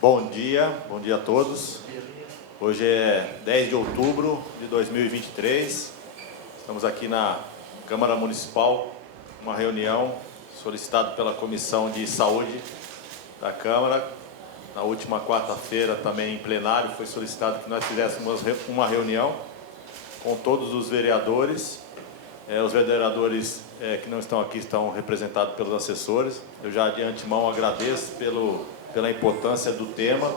Bom dia a todos. Hoje é 10 de outubro de 2023. Estamos aqui na Câmara Municipal, uma reunião solicitada pela Comissão de Saúde da Câmara. Na última quarta-feira, também em plenário, foi solicitado que nós fizéssemos uma reunião com todos os vereadores. Os vereadores que não estão aqui estão representados pelos assessores. Eu já de antemão agradeço pela importância do tema.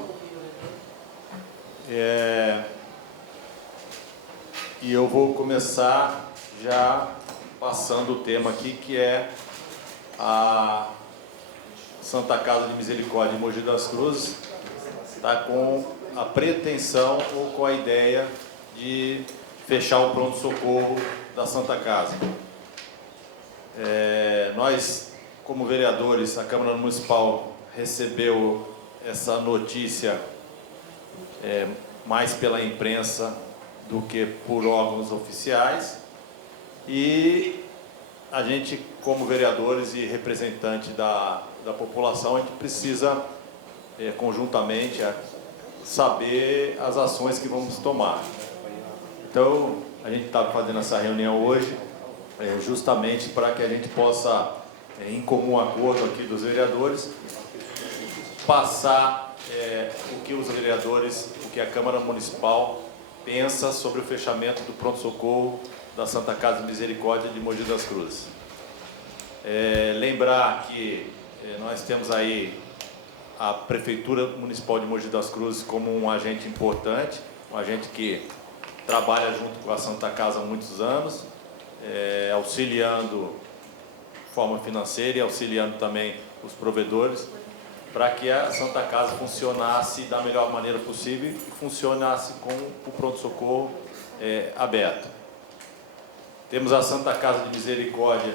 E eu vou começar já passando o tema aqui, que é a Santa Casa de Misericórdia em Mogi das Cruzes. Está com a pretensão ou com a ideia de fechar o pronto-socorro da Santa Casa. Nós, como vereadores, a Câmara Municipal recebeu essa notícia mais pela imprensa do que por órgãos oficiais, e a gente, como vereadores e representante da população, a gente precisa conjuntamente saber as ações que vamos tomar. Então, a gente está fazendo essa reunião hoje justamente para que a gente possa, em comum acordo aqui dos vereadores, passar o que os vereadores, o que a Câmara Municipal pensa sobre o fechamento do pronto-socorro da Santa Casa de Misericórdia de Mogi das Cruzes. Lembrar que nós temos aí a Prefeitura Municipal de Mogi das Cruzes como um agente importante, um agente que trabalha junto com a Santa Casa há muitos anos, auxiliando de forma financeira e auxiliando também os provedores, para que a Santa Casa funcionasse da melhor maneira possível e funcionasse com o pronto-socorro aberto. Temos a Santa Casa de Misericórdia,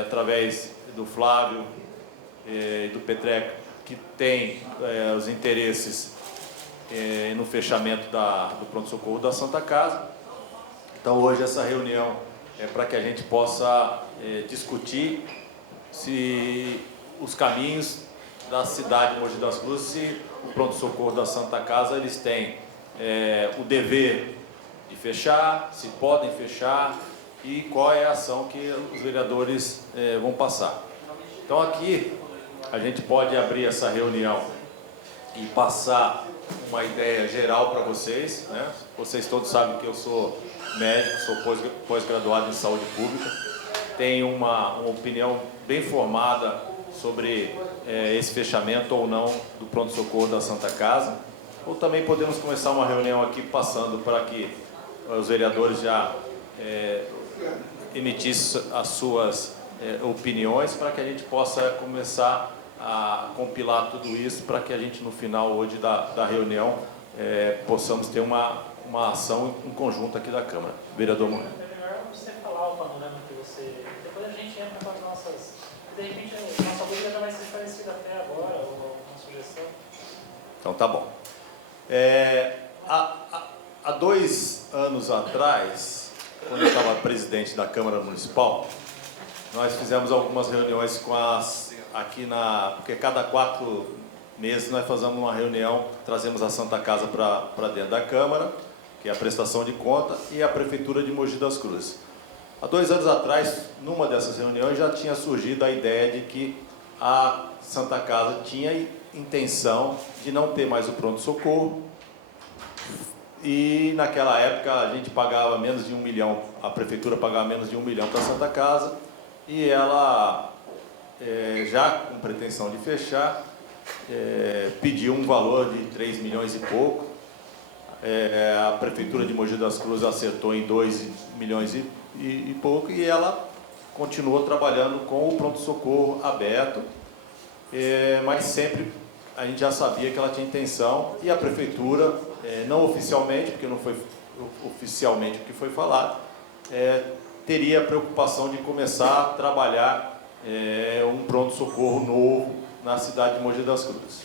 através do Flávio e do Petreco, que tem os interesses no fechamento do pronto-socorro da Santa Casa. Então, hoje, essa reunião é para que a gente possa discutir se os caminhos da cidade de Mogi das Cruzes, se o pronto-socorro da Santa Casa, eles têm o dever de fechar, se podem fechar e qual é a ação que os vereadores vão passar. Então, aqui, a gente pode abrir essa reunião e passar uma ideia geral para vocês, né? Vocês todos sabem que eu sou médico, sou pós-graduado em saúde pública, tenho uma opinião bem formada sobre esse fechamento ou não do pronto-socorro da Santa Casa. Ou também podemos começar uma reunião aqui passando para que os vereadores já emitissem as suas opiniões, para que a gente possa começar a compilar tudo isso, para que a gente no final hoje da reunião possamos ter uma ação em conjunto aqui da Câmara. Vereador Moura. É melhor você falar o panorama que você... Depois a gente entra com as nossas... De repente, a nossa dúvida já vai ser esclarecida até agora, ou uma sugestão. Então, tá bom. Há 2 anos atrás, quando eu estava presidente da Câmara Municipal, nós fizemos algumas reuniões porque cada 4 meses nós fazemos uma reunião, trazemos a Santa Casa para dentro da Câmara, que é a prestação de conta, e a Prefeitura de Mogi das Cruzes. Há 2 anos atrás, numa dessas reuniões, já tinha surgido a ideia de que a Santa Casa tinha intenção de não ter mais o pronto-socorro, e naquela época a gente pagava menos de 1 milhão, a Prefeitura pagava menos de 1 milhão para a Santa Casa, e ela, já com pretensão de fechar, pediu um valor de 3 milhões e pouco. A Prefeitura de Mogi das Cruzes acertou em 2 milhões e pouco, e ela continuou trabalhando com o pronto-socorro aberto, mas sempre a gente já sabia que ela tinha intenção, e a Prefeitura, não oficialmente, porque não foi oficialmente o que foi falado, teria a preocupação de começar a trabalhar um pronto-socorro novo na cidade de Mogi das Cruzes.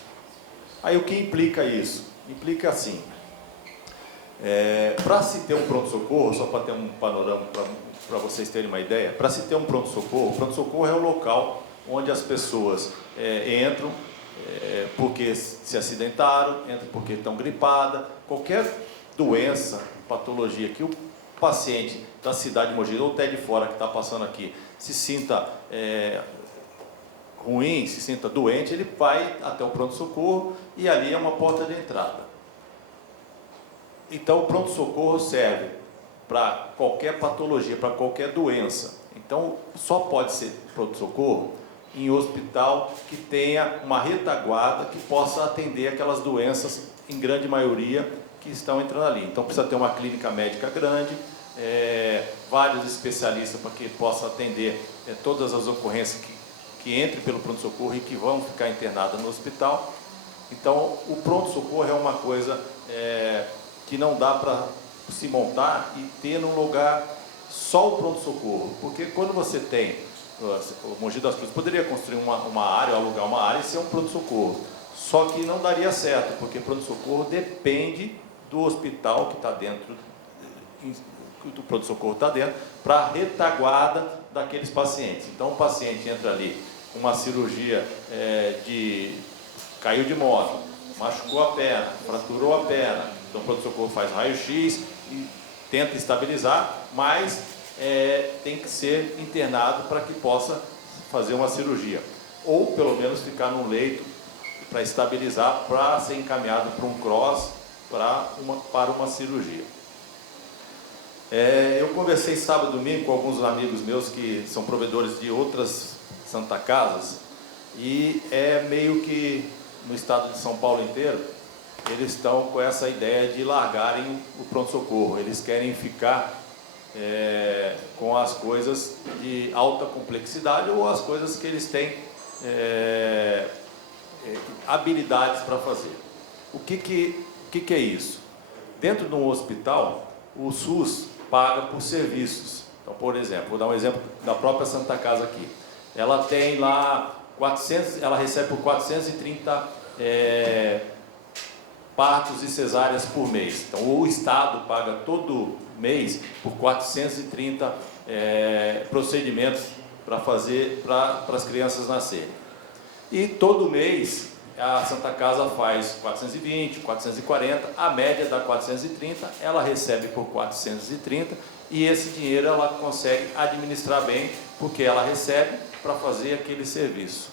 Aí o que implica isso? Implica assim, para se ter um pronto-socorro, só para ter um panorama, para vocês terem uma ideia, para se ter um pronto-socorro, o pronto-socorro é o local onde as pessoas entram porque se acidentaram, entra porque estão gripadas, qualquer doença, patologia que o paciente da cidade de Mogi ou até de fora que está passando aqui se sinta ruim, se sinta doente, ele vai até o pronto-socorro e ali é uma porta de entrada. Então o pronto-socorro serve para qualquer patologia, para qualquer doença. Então só pode ser pronto-socorro em hospital que tenha uma retaguarda que possa atender aquelas doenças, em grande maioria, que estão entrando ali. Então precisa ter uma clínica médica grande, vários especialistas para que possa atender todas as ocorrências que entrem pelo pronto-socorro e que vão ficar internadas no hospital. Então o pronto-socorro é uma coisa que não dá para se montar e ter num lugar só o pronto-socorro, porque quando você tem o Mogi das Cruzes poderia construir uma área, alugar uma área e ser um pronto-socorro, só que não daria certo, porque pronto-socorro depende do hospital que está dentro, do pronto-socorro está dentro, para a retaguarda daqueles pacientes. Então o paciente entra ali com uma cirurgia caiu de moto, machucou a perna, fraturou a perna, então o pronto-socorro faz raio-x e tenta estabilizar, mas tem que ser internado para que possa fazer uma cirurgia, ou pelo menos ficar num leito para estabilizar, para ser encaminhado para um cross, para uma cirurgia. Eu conversei sábado e domingo com alguns amigos meus que são provedores de outras Santa Casas, e meio que no estado de São Paulo inteiro, eles estão com essa ideia de largarem o pronto-socorro. Eles querem ficar com as coisas de alta complexidade ou as coisas que eles têm habilidades para fazer. O que é isso? Dentro de um hospital, o SUS paga por serviços. Então, por exemplo, vou dar um exemplo da própria Santa Casa aqui. Ela tem lá ela recebe por 430 partos e cesáreas por mês. Então o Estado paga todo mês por 430 procedimentos para fazer para as crianças nascerem. E todo mês a Santa Casa faz 420, 440, a média dá 430, ela recebe por 430 e esse dinheiro ela consegue administrar bem, porque ela recebe para fazer aquele serviço.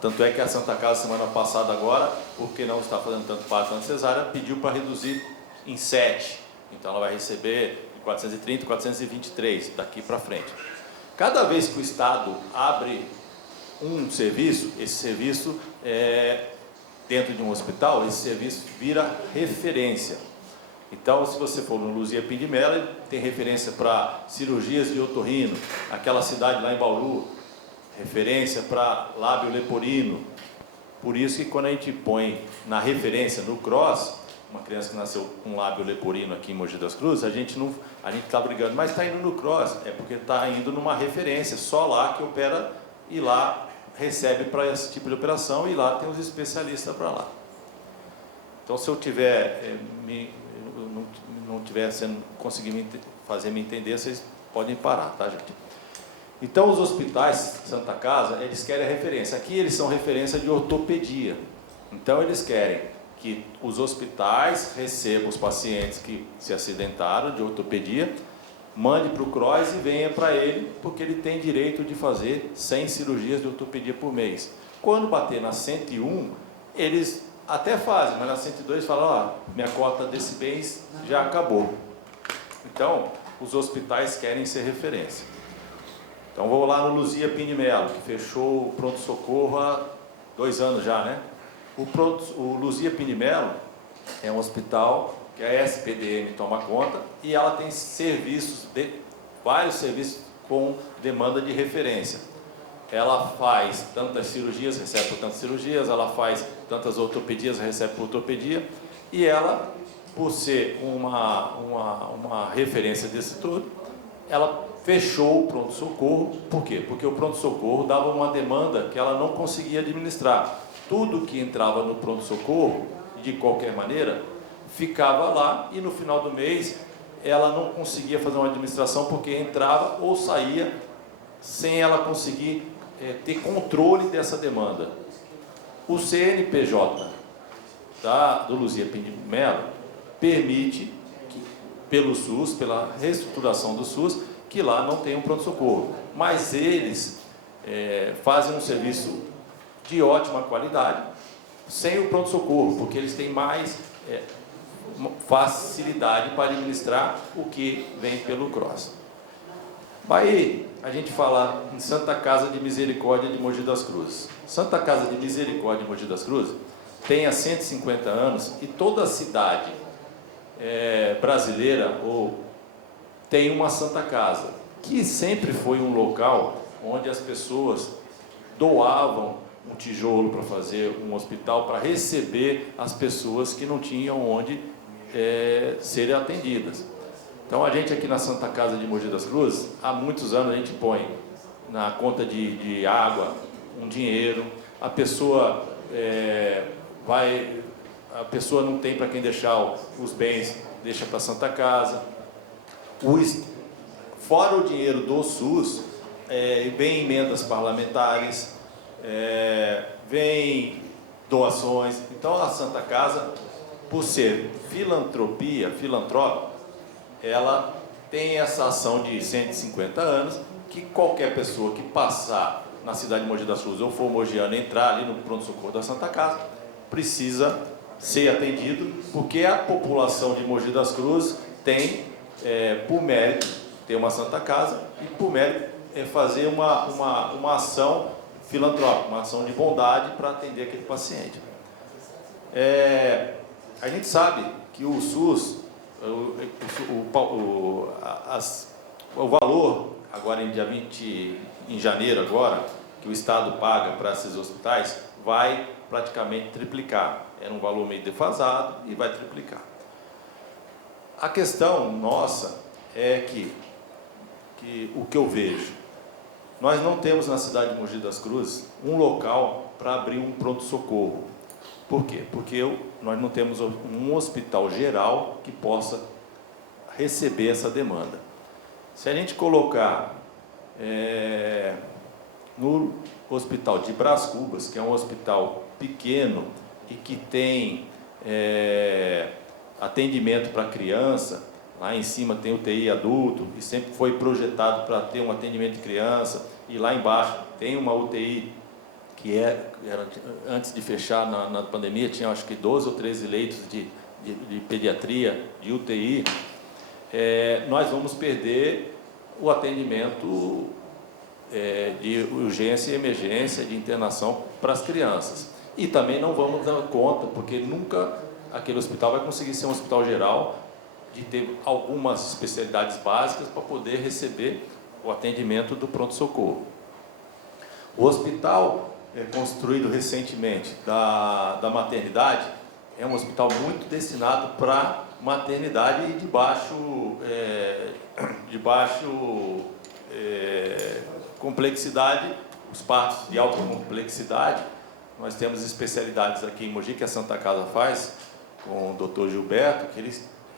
Tanto é que a Santa Casa, semana passada agora, porque não está fazendo tanto parto, tanto cesárea, pediu para reduzir em 7. Então ela vai receber 430, 423 daqui para frente. Cada vez que o Estado abre um serviço, esse serviço dentro de um hospital, esse serviço vira referência. Então, se você for no Luzia Pindimela, ele tem referência para cirurgias de otorrino, aquela cidade lá em Bauru, referência para lábio leporino. Por isso que quando a gente põe na referência, no CROSS, uma criança que nasceu com lábio leporino aqui em Mogi das Cruzes, a gente está brigando, mas está indo no CROSS, é porque está indo numa referência, só lá que opera e lá recebe para esse tipo de operação e lá tem os especialistas para lá. Então, se eu tiver não tiver conseguindo fazer me entender, vocês podem parar, tá, gente? Então, os hospitais Santa Casa, eles querem a referência. Aqui eles são referência de ortopedia. Então, eles querem que os hospitais recebam os pacientes que se acidentaram de ortopedia, mande para o CROSS e venha para ele, porque ele tem direito de fazer 100 cirurgias de ortopedia por mês. Quando bater na 101, eles até fazem, mas na 102 falam, minha cota desse mês já acabou. Então, os hospitais querem ser referência. Então, vou lá no Luzia Pindimela, que fechou o pronto-socorro há 2 anos já, né? O Luzia Pindimela é um hospital que a SPDM toma conta e ela tem vários serviços com demanda de referência. Ela faz tantas cirurgias, recebe por tantas cirurgias, ela faz tantas ortopedias, recebe por ortopedia, e ela, por ser uma referência desse todo, ela fechou o pronto-socorro. Por quê? Porque o pronto-socorro dava uma demanda que ela não conseguia administrar. Tudo que entrava no pronto-socorro, de qualquer maneira, ficava lá e no final do mês ela não conseguia fazer uma administração porque entrava ou saía sem ela conseguir ter controle dessa demanda. O CNPJ do Luzia Pinto de Melo permite, pelo SUS, pela reestruturação do SUS, que lá não tem um pronto-socorro. Mas eles fazem um serviço de ótima qualidade, sem o pronto-socorro, porque eles têm mais facilidade para administrar o que vem pelo CROSS. Aí a gente fala em Santa Casa de Misericórdia de Mogi das Cruzes. Santa Casa de Misericórdia de Mogi das Cruzes tem há 150 anos e toda a cidade brasileira tem uma Santa Casa, que sempre foi um local onde as pessoas doavam um tijolo para fazer um hospital, para receber as pessoas que não tinham onde serem atendidas. Então, a gente aqui na Santa Casa de Mogi das Cruzes, há muitos anos a gente põe na conta de água um dinheiro, a pessoa não tem para quem deixar os bens, deixa para a Santa Casa. Fora o dinheiro do SUS, vem emendas parlamentares, vem doações. Então, a Santa Casa, por ser filantrópica, ela tem essa ação de 150 anos, que qualquer pessoa que passar na cidade de Mogi das Cruzes ou for mogiano entrar ali no pronto-socorro da Santa Casa, precisa ser atendido, porque a população de Mogi das Cruzes tem, por mérito, ter uma Santa Casa e por mérito fazer uma ação filantrópica, uma ação de bondade para atender aquele paciente. A gente sabe que o SUS, o valor, agora em dia 20, em janeiro agora, que o Estado paga para esses hospitais, vai praticamente triplicar. Era um valor meio defasado e vai triplicar. A questão nossa é que o que eu vejo, nós não temos na cidade de Mogi das Cruzes um local para abrir um pronto-socorro. Por quê? Porque nós não temos um hospital geral que possa receber essa demanda. Se a gente colocar no hospital de Brás Cubas, que é um hospital pequeno e que tem atendimento para criança, lá em cima tem UTI adulto, e sempre foi projetado para ter um atendimento de criança, e lá embaixo tem uma UTI que era antes de fechar na pandemia, tinha acho que 12 ou 13 leitos de pediatria, de UTI. Nós vamos perder o atendimento de urgência e emergência, de internação para as crianças. E também não vamos dar conta, porque nunca aquele hospital vai conseguir ser um hospital geral, de ter algumas especialidades básicas para poder receber o atendimento do pronto-socorro. O hospital construído recentemente da maternidade é um hospital muito destinado para maternidade e de baixo complexidade, os partos de alta complexidade. Nós temos especialidades aqui em Mogi, que a Santa Casa faz, com o Dr. Gilberto, que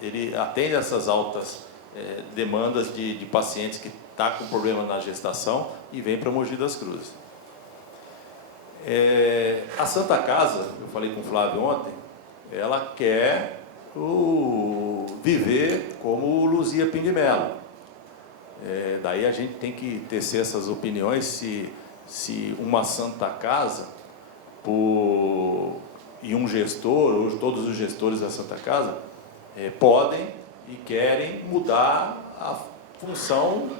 ele atende essas altas demandas de pacientes que estão com problema na gestação e vem para Mogi das Cruzes. A Santa Casa, eu falei com o Flávio ontem, ela quer viver como o Luzia Pinto de Melo. Daí a gente tem que tecer essas opiniões se uma Santa Casa e um gestor, ou todos os gestores da Santa Casa, podem e querem mudar a função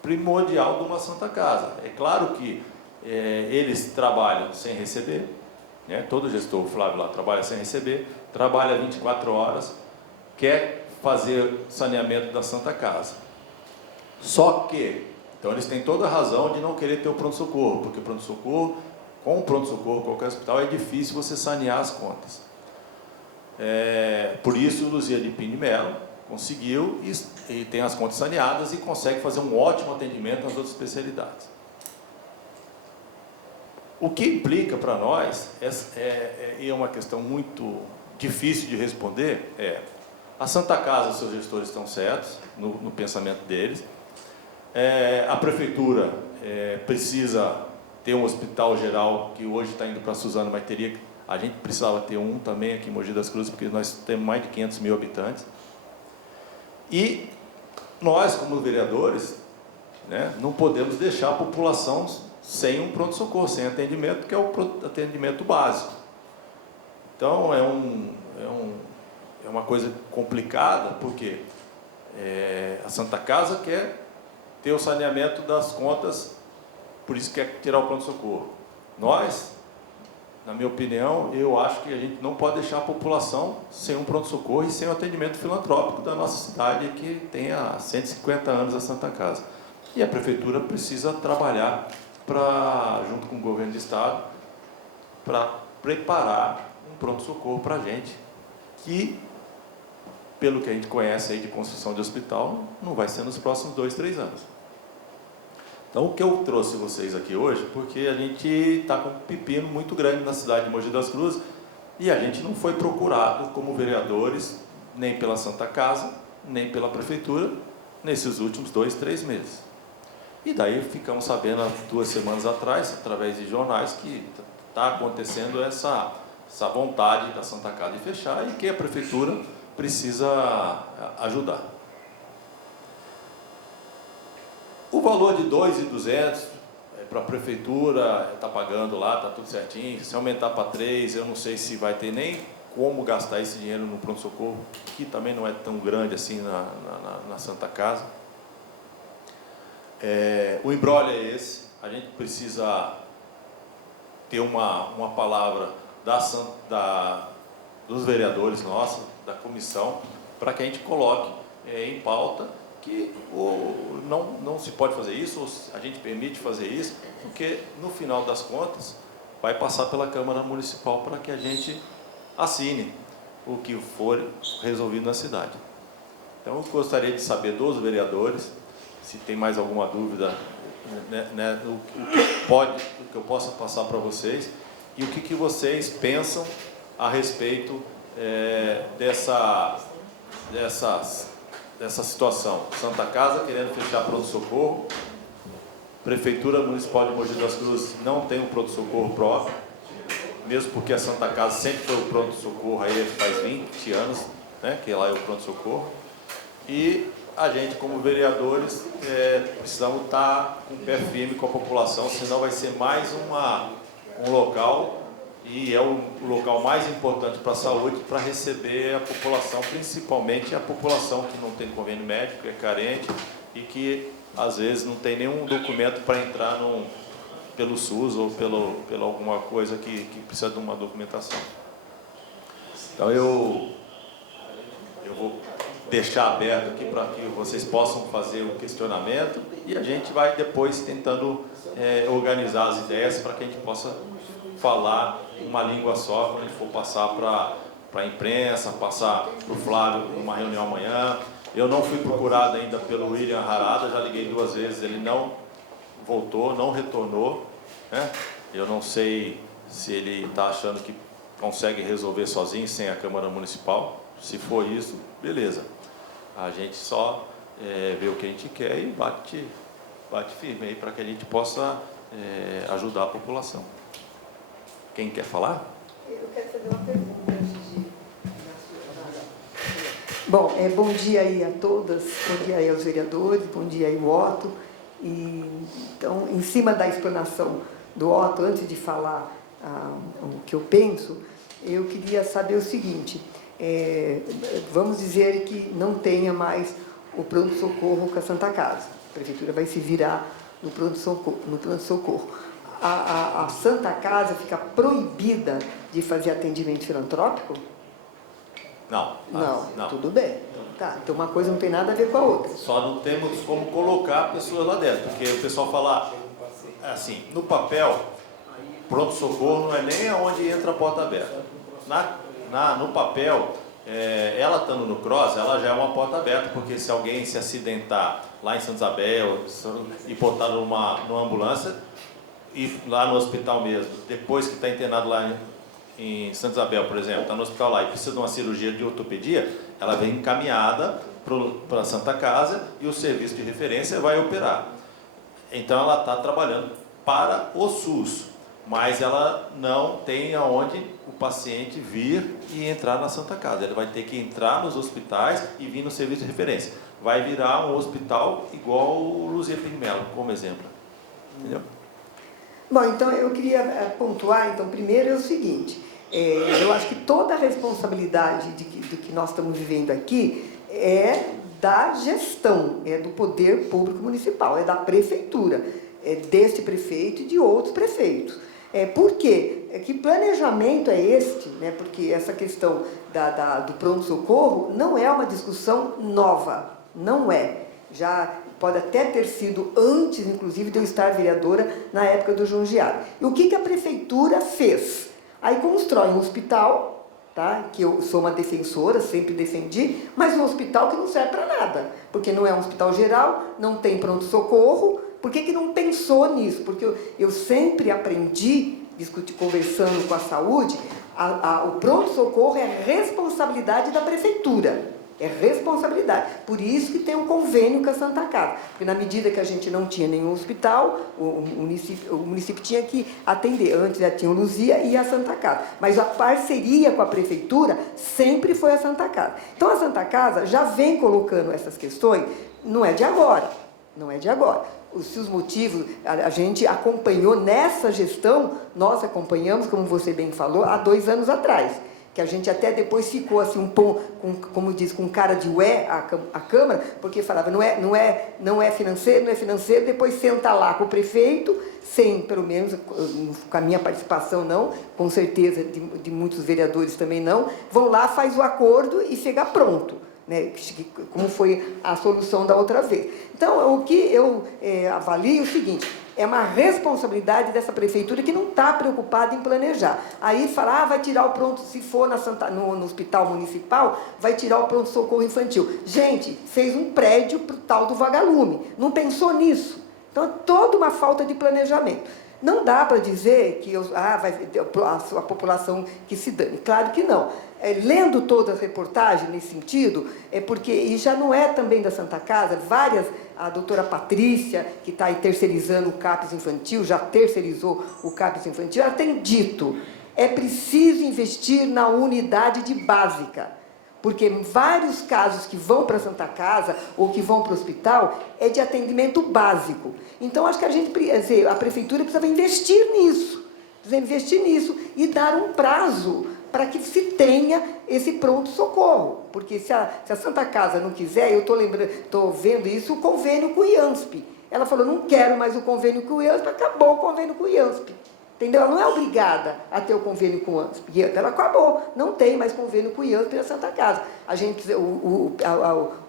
primordial de uma Santa Casa. É claro que eles trabalham sem receber, né? Todo gestor, o Flávio lá, trabalha sem receber, trabalha 24 horas, quer fazer saneamento da Santa Casa. Só que, então eles têm toda a razão de não querer ter o pronto-socorro, porque pronto-socorro, com o pronto-socorro, qualquer hospital, é difícil você sanear as contas. Por isso, o Luzia de Pinto de Melo conseguiu e tem as contas saneadas e consegue fazer um ótimo atendimento nas outras especialidades. O que implica para nós, é uma questão muito difícil de responder, a Santa Casa, os seus gestores estão certos no pensamento deles, a prefeitura precisa ter um hospital geral, que hoje está indo para Suzano, mas a gente precisava ter um também aqui em Mogi das Cruzes, porque nós temos mais de 500 mil habitantes. E nós, como vereadores, né, não podemos deixar a população sem um pronto-socorro, sem atendimento, que é o atendimento básico. Então, é uma coisa complicada, porque a Santa Casa quer ter o saneamento das contas, por isso quer tirar o pronto-socorro. Nós, na minha opinião, eu acho que a gente não pode deixar a população sem um pronto-socorro e sem o atendimento filantrópico da nossa cidade, que tem há 150 anos a Santa Casa. E a Prefeitura precisa trabalhar, junto com o Governo do Estado, para preparar um pronto-socorro para a gente, que, pelo que a gente conhece aí de construção de hospital, não vai ser nos próximos 2, 3 anos. Então, o que eu trouxe vocês aqui hoje, porque a gente está com um pepino muito grande na cidade de Mogi das Cruzes, e a gente não foi procurado como vereadores, nem pela Santa Casa, nem pela Prefeitura, nesses últimos 2, 3 meses. E daí ficamos sabendo há 2 semanas atrás, através de jornais, que está acontecendo essa vontade da Santa Casa de fechar e que a Prefeitura precisa ajudar. O valor de 2.200 para a Prefeitura, está pagando lá, está tudo certinho. Se aumentar para 3, eu não sei se vai ter nem como gastar esse dinheiro no pronto-socorro, que também não é tão grande assim na Santa Casa. O imbróglio é esse, a gente precisa ter uma palavra dos vereadores nossos, da comissão, para que a gente coloque em pauta que não se pode fazer isso, ou a gente permite fazer isso, porque no final das contas vai passar pela Câmara Municipal para que a gente assine o que for resolvido na cidade. Então eu gostaria de saber dos vereadores, se tem mais alguma dúvida, né, o que eu possa passar para vocês, e o que vocês pensam a respeito dessa situação. Santa Casa querendo fechar pronto-socorro, Prefeitura Municipal de Mogi das Cruzes não tem um pronto-socorro próprio, mesmo porque a Santa Casa sempre foi o pronto-socorro, aí faz 20 anos, né, que lá é o pronto-socorro, e a gente, como vereadores, precisamos estar com o pé firme com a população, senão vai ser mais um local, e é o local mais importante para a saúde, para receber a população, principalmente a população que não tem convênio médico, é carente, e que, às vezes, não tem nenhum documento para entrar pelo SUS ou pela alguma coisa que precisa de uma documentação. Então, eu vou deixar aberto aqui para que vocês possam fazer o questionamento e a gente vai depois tentando organizar as ideias para que a gente possa falar uma língua só quando a gente for passar para a imprensa, passar para o Flávio numa reunião amanhã. Eu não fui procurado ainda pelo William Harada, já liguei 2 vezes, ele não voltou, não retornou, né? Eu não sei se ele está achando que consegue resolver sozinho, sem a Câmara Municipal. Se for isso, beleza. A gente só vê o que a gente quer e bate firme aí para que a gente possa ajudar a população. Quem quer falar? Eu quero fazer uma pergunta antes de... Bom, bom dia aí a todas, bom dia aí aos vereadores, bom dia aí o Otto. Então, em cima da explanação do Otto, antes de falar o que eu penso, eu queria saber o seguinte, vamos dizer que não tenha mais o pronto-socorro com a Santa Casa, a Prefeitura vai se virar no pronto-socorro. A Santa Casa fica proibida de fazer atendimento filantrópico? Não. Tudo bem. Tá, então uma coisa não tem nada a ver com a outra. Só não temos como colocar pessoas lá dentro, porque o pessoal fala assim, no papel, pronto-socorro não é nem aonde entra a porta aberta. No papel, ela estando no CROSS, ela já é uma porta aberta, porque se alguém se acidentar lá em Santa Isabel e botar numa ambulância, e lá no hospital mesmo, depois que está internado lá em Santa Isabel, por exemplo, está no hospital lá e precisa de uma cirurgia de ortopedia, ela vem encaminhada para a Santa Casa e o serviço de referência vai operar. Então ela está trabalhando para o SUS, mas ela não tem aonde o paciente vir e entrar na Santa Casa. Ele vai ter que entrar nos hospitais e vir no serviço de referência. Vai virar um hospital igual o Luzia Pigmelo, como exemplo. Entendeu? Bom, então eu queria pontuar, então, primeiro é o seguinte, eu acho que toda a responsabilidade do que nós estamos vivendo aqui é da gestão, é do poder público municipal, é da prefeitura, é deste prefeito e de outros prefeitos. Por quê? Que planejamento é este? Né? Porque essa questão do pronto-socorro não é uma discussão nova, não é. Já pode até ter sido antes, inclusive, de eu estar vereadora na época do João Giara. E o que a prefeitura fez? Aí constrói um hospital, tá? Que eu sou uma defensora, sempre defendi, mas um hospital que não serve para nada, porque não é um hospital geral, não tem pronto-socorro. Por que não pensou nisso? Porque eu sempre aprendi, conversando com a saúde, o pronto-socorro é responsabilidade da prefeitura. É responsabilidade. Por isso que tem um convênio com a Santa Casa. Porque na medida que a gente não tinha nenhum hospital, o município tinha que atender. Antes já tinha o Luzia e a Santa Casa. Mas a parceria com a prefeitura sempre foi a Santa Casa. Então a Santa Casa já vem colocando essas questões, não é de agora. Não é de agora. Os motivos, a gente acompanhou nessa gestão, nós acompanhamos, como você bem falou, há 2 anos atrás. Que a gente até depois ficou assim como diz, com cara de ué a Câmara, porque falava, não é financeiro, depois senta lá com o prefeito, sem, pelo menos, com a minha participação não, com certeza de muitos vereadores também não, vão lá, faz o acordo e chega pronto. Né, como foi a solução da outra vez. Então, o que eu avalio é o seguinte, é uma responsabilidade dessa prefeitura que não está preocupada em planejar. Aí fala, vai tirar o pronto, se for no hospital municipal, vai tirar o pronto-socorro infantil. Gente, fez um prédio para o tal do vagalume, não pensou nisso. Então, é toda uma falta de planejamento. Não dá para dizer que a população que se dane. Claro que não. Lendo todas as reportagens nesse sentido, e já não é também da Santa Casa, a doutora Patrícia, que está aí terceirizando o CAPES infantil, já terceirizou o CAPES infantil, ela tem dito, é preciso investir na unidade de básica. Porque vários casos que vão para a Santa Casa ou que vão para o hospital é de atendimento básico. Então, acho que a prefeitura precisa investir nisso. E dar um prazo para que se tenha esse pronto-socorro. Porque se a Santa Casa não quiser, eu estou vendo isso, o convênio com o IANSP. Ela falou, não quero mais o convênio com o IANSP, acabou o convênio com o IANSP. Entendeu? Ela não é obrigada a ter o convênio com o IANSP. Ela acabou, não tem mais convênio com o IANSP na Santa Casa.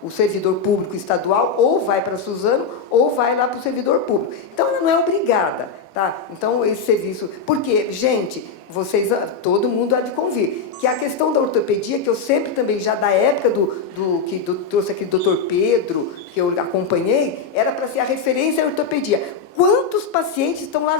O servidor público estadual ou vai para a Suzano ou vai lá para o servidor público. Então, ela não é obrigada. Tá? Então, esse serviço... Porque, gente, todo mundo há de convir, que a questão da ortopedia, que eu sempre também, já da época que trouxe aqui o doutor Pedro, que eu acompanhei, era para ser a referência à ortopedia. Quantos pacientes estão lá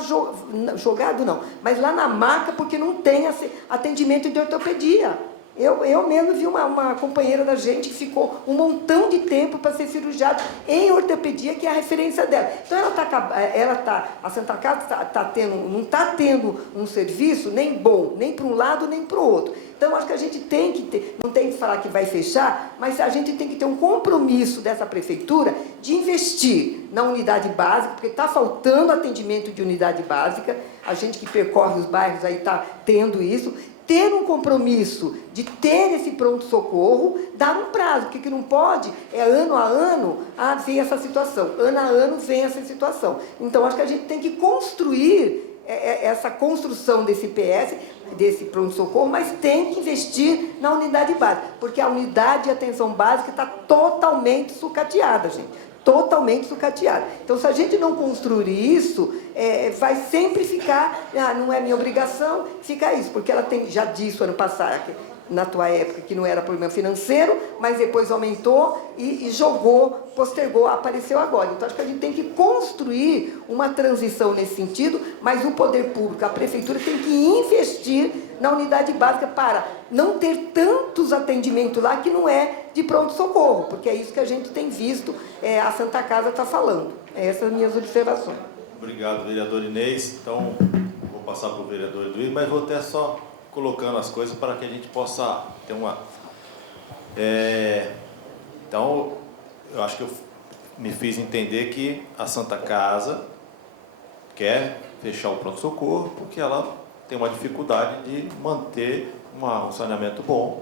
jogados, não, mas lá na maca porque não tem atendimento de ortopedia. Eu mesmo vi uma companheira da gente que ficou um montão de tempo para ser cirurgiada em ortopedia, que é a referência dela. Então, a Santa Casa não está tendo um serviço nem bom, nem para um lado, nem para o outro. Então, acho que a gente tem que ter, não tem que falar que vai fechar, mas a gente tem que ter um compromisso dessa prefeitura de investir na unidade básica, porque está faltando atendimento de unidade básica, a gente que percorre os bairros aí está tendo isso, ter um compromisso de ter esse pronto-socorro, dar um prazo, porque que não pode é ano a ano, vem essa situação, ano a ano vem essa situação. Então, acho que a gente tem que construir essa construção desse PS, desse pronto-socorro, mas tem que investir na unidade básica, porque a unidade de atenção básica está totalmente sucateada, gente. Totalmente sucateada. Então, se a gente não construir isso, vai sempre ficar, não é minha obrigação, fica isso, porque ela já disse ano passado, na tua época, que não era problema financeiro, mas depois aumentou e postergou, apareceu agora. Então, acho que a gente tem que construir uma transição nesse sentido, mas o poder público, a prefeitura, tem que investir na unidade básica para não ter tantos atendimentos lá que não é de pronto-socorro, porque é isso que a gente tem visto, a Santa Casa está falando. Essas são as minhas observações. Obrigado, vereador Inês. Então, vou passar para o vereador Eduardo, mas vou até só colocando as coisas para que a gente possa ter uma... Então, eu acho que eu me fiz entender que a Santa Casa quer fechar o pronto-socorro porque ela tem uma dificuldade de manter um saneamento bom.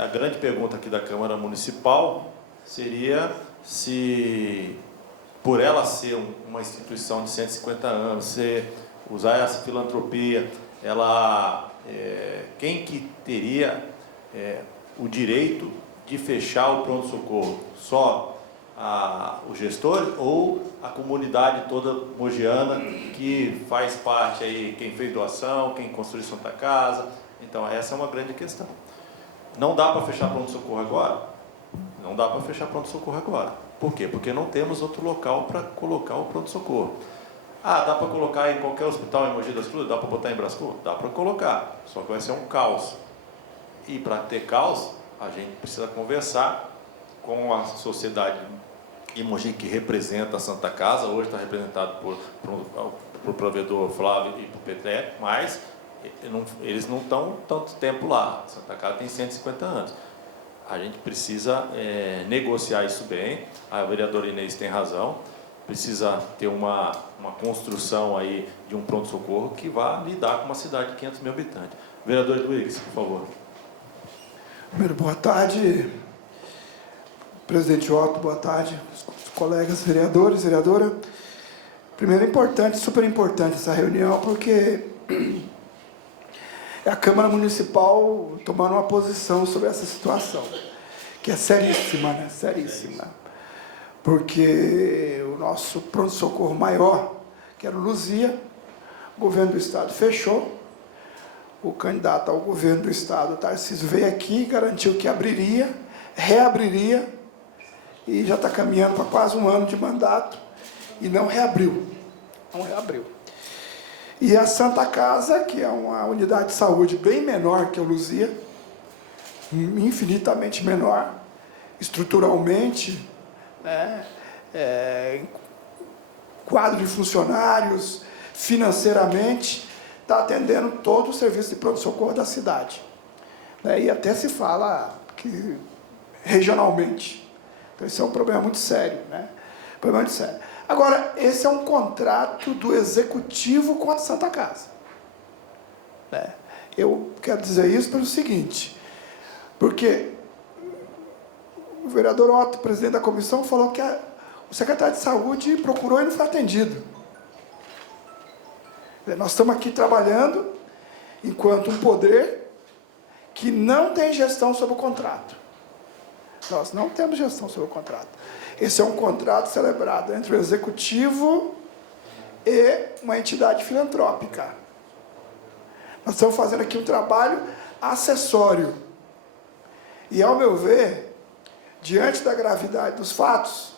A grande pergunta aqui da Câmara Municipal seria se, por ela ser uma instituição de 150 anos, usar essa filantropia, quem que teria o direito de fechar o pronto-socorro? Só os gestores ou a comunidade toda mogiana que faz parte aí, quem fez doação, quem construiu Santa Casa? Então, essa é uma grande questão. Não dá para fechar pronto-socorro agora? Não dá para fechar pronto-socorro agora. Por quê? Porque não temos outro local para colocar o pronto-socorro. Dá para colocar em qualquer hospital em Mogi das Cruzes? Dá para botar em Brás Cubas? Dá para colocar, só que vai ser um caos. E para ter caos, a gente precisa conversar com a sociedade em Mogi, que representa a Santa Casa. Hoje está representado por provedor Flávio e por Petré, mas eles não estão tanto tempo lá. A Santa Casa tem 150 anos. A gente precisa negociar isso bem. A vereadora Inês tem razão. Precisa ter uma construção aí de um pronto-socorro que vá lidar com uma cidade de 500 mil habitantes. Vereador Luiz, por favor. Primeiro, boa tarde. Presidente Otto, boa tarde. Os colegas vereadores, vereadora. Primeiro, importante, super importante essa reunião, porque é a Câmara Municipal tomando uma posição sobre essa situação, que é seríssima, né? Seríssima. Porque o nosso pronto-socorro maior, que era o Luzia, o governo do Estado fechou. O candidato ao governo do Estado, Tarcísio, veio aqui, garantiu que abriria, reabriria, e já está caminhando para quase um ano de mandato, e não reabriu. Não reabriu. E a Santa Casa, que é uma unidade de saúde bem menor que o Luzia, infinitamente menor, estruturalmente, né, quadro de funcionários, financeiramente, está atendendo todo o serviço de pronto-socorro da cidade. Né, e até se fala que regionalmente. Então, esse é um problema muito sério. Né? Problema muito sério. Agora, esse é um contrato do Executivo com a Santa Casa. Né? Eu quero dizer isso pelo seguinte, porque o vereador Otto, presidente da comissão, falou que o secretário de Saúde procurou e não foi atendido. Nós estamos aqui trabalhando enquanto um poder que não tem gestão sobre o contrato. Nós não temos gestão sobre o contrato. Esse é um contrato celebrado entre o Executivo e uma entidade filantrópica. Nós estamos fazendo aqui um trabalho acessório. E, ao meu ver, diante da gravidade dos fatos,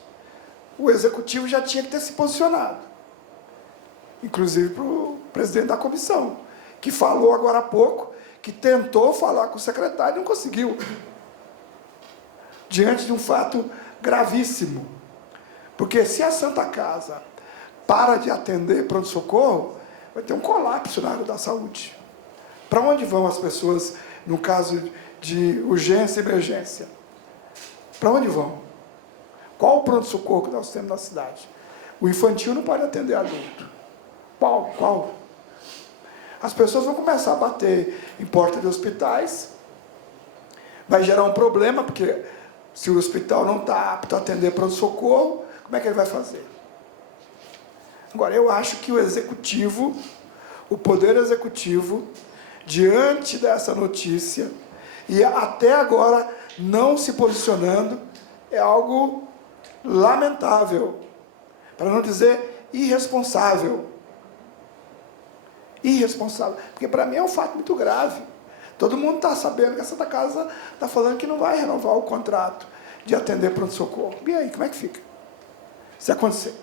o Executivo já tinha que ter se posicionado. Inclusive para o presidente da comissão, que falou agora há pouco, que tentou falar com o secretário e não conseguiu. Diante de um fato gravíssimo. Porque se a Santa Casa para de atender pronto-socorro, vai ter um colapso na área da saúde. Para onde vão as pessoas no caso de urgência e emergência? Para onde vão? Qual o pronto-socorro que nós temos na cidade? O infantil não pode atender adulto. Qual? As pessoas vão começar a bater em porta de hospitais, vai gerar um problema, porque se o hospital não está apto a atender pronto-socorro, como é que ele vai fazer? Agora, eu acho que o Executivo, o Poder Executivo, diante dessa notícia, e até agora não se posicionando, é algo lamentável, para não dizer irresponsável. Irresponsável, porque para mim é um fato muito grave. Todo mundo está sabendo que a Santa Casa está falando que não vai renovar o contrato de atender pronto-socorro. E aí, como é que fica? Se acontecer.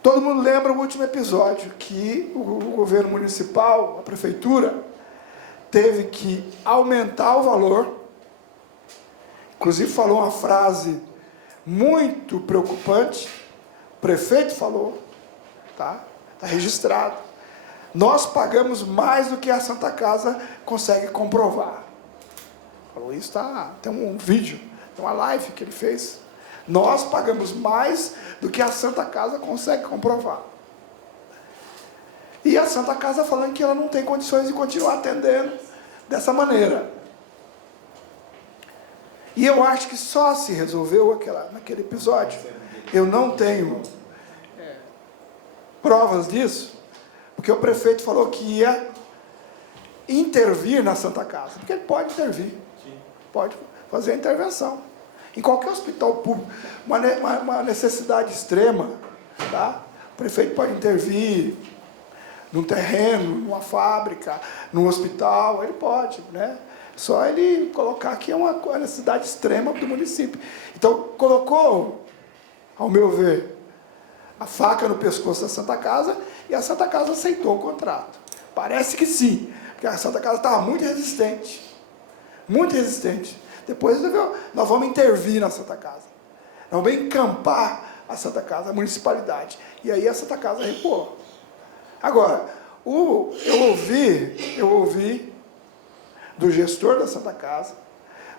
Todo mundo lembra o último episódio, que o governo municipal, a prefeitura, teve que aumentar o valor. Inclusive falou uma frase muito preocupante, prefeito falou, tá? Está registrado. Nós pagamos mais do que a Santa Casa consegue comprovar. Falou isso, tá? Tem um vídeo, tem uma live que ele fez. Nós pagamos mais do que a Santa Casa consegue comprovar. E a Santa Casa falando que ela não tem condições de continuar atendendo dessa maneira. E eu acho que só se resolveu naquele episódio. Eu não tenho provas disso, porque o prefeito falou que ia intervir na Santa Casa, porque ele pode intervir, pode fazer a intervenção. Em qualquer hospital público, uma necessidade extrema, tá? O prefeito pode intervir num terreno, numa fábrica, num hospital, ele pode, né? Só ele colocar que é uma necessidade extrema do município. Então, colocou, ao meu ver, a faca no pescoço da Santa Casa e a Santa Casa aceitou o contrato. Parece que sim, porque a Santa Casa estava muito resistente. Muito resistente. Depois nós vamos intervir na Santa Casa. Nós vamos encampar a Santa Casa, a municipalidade. E aí a Santa Casa recuou. Agora, eu ouvi do gestor da Santa Casa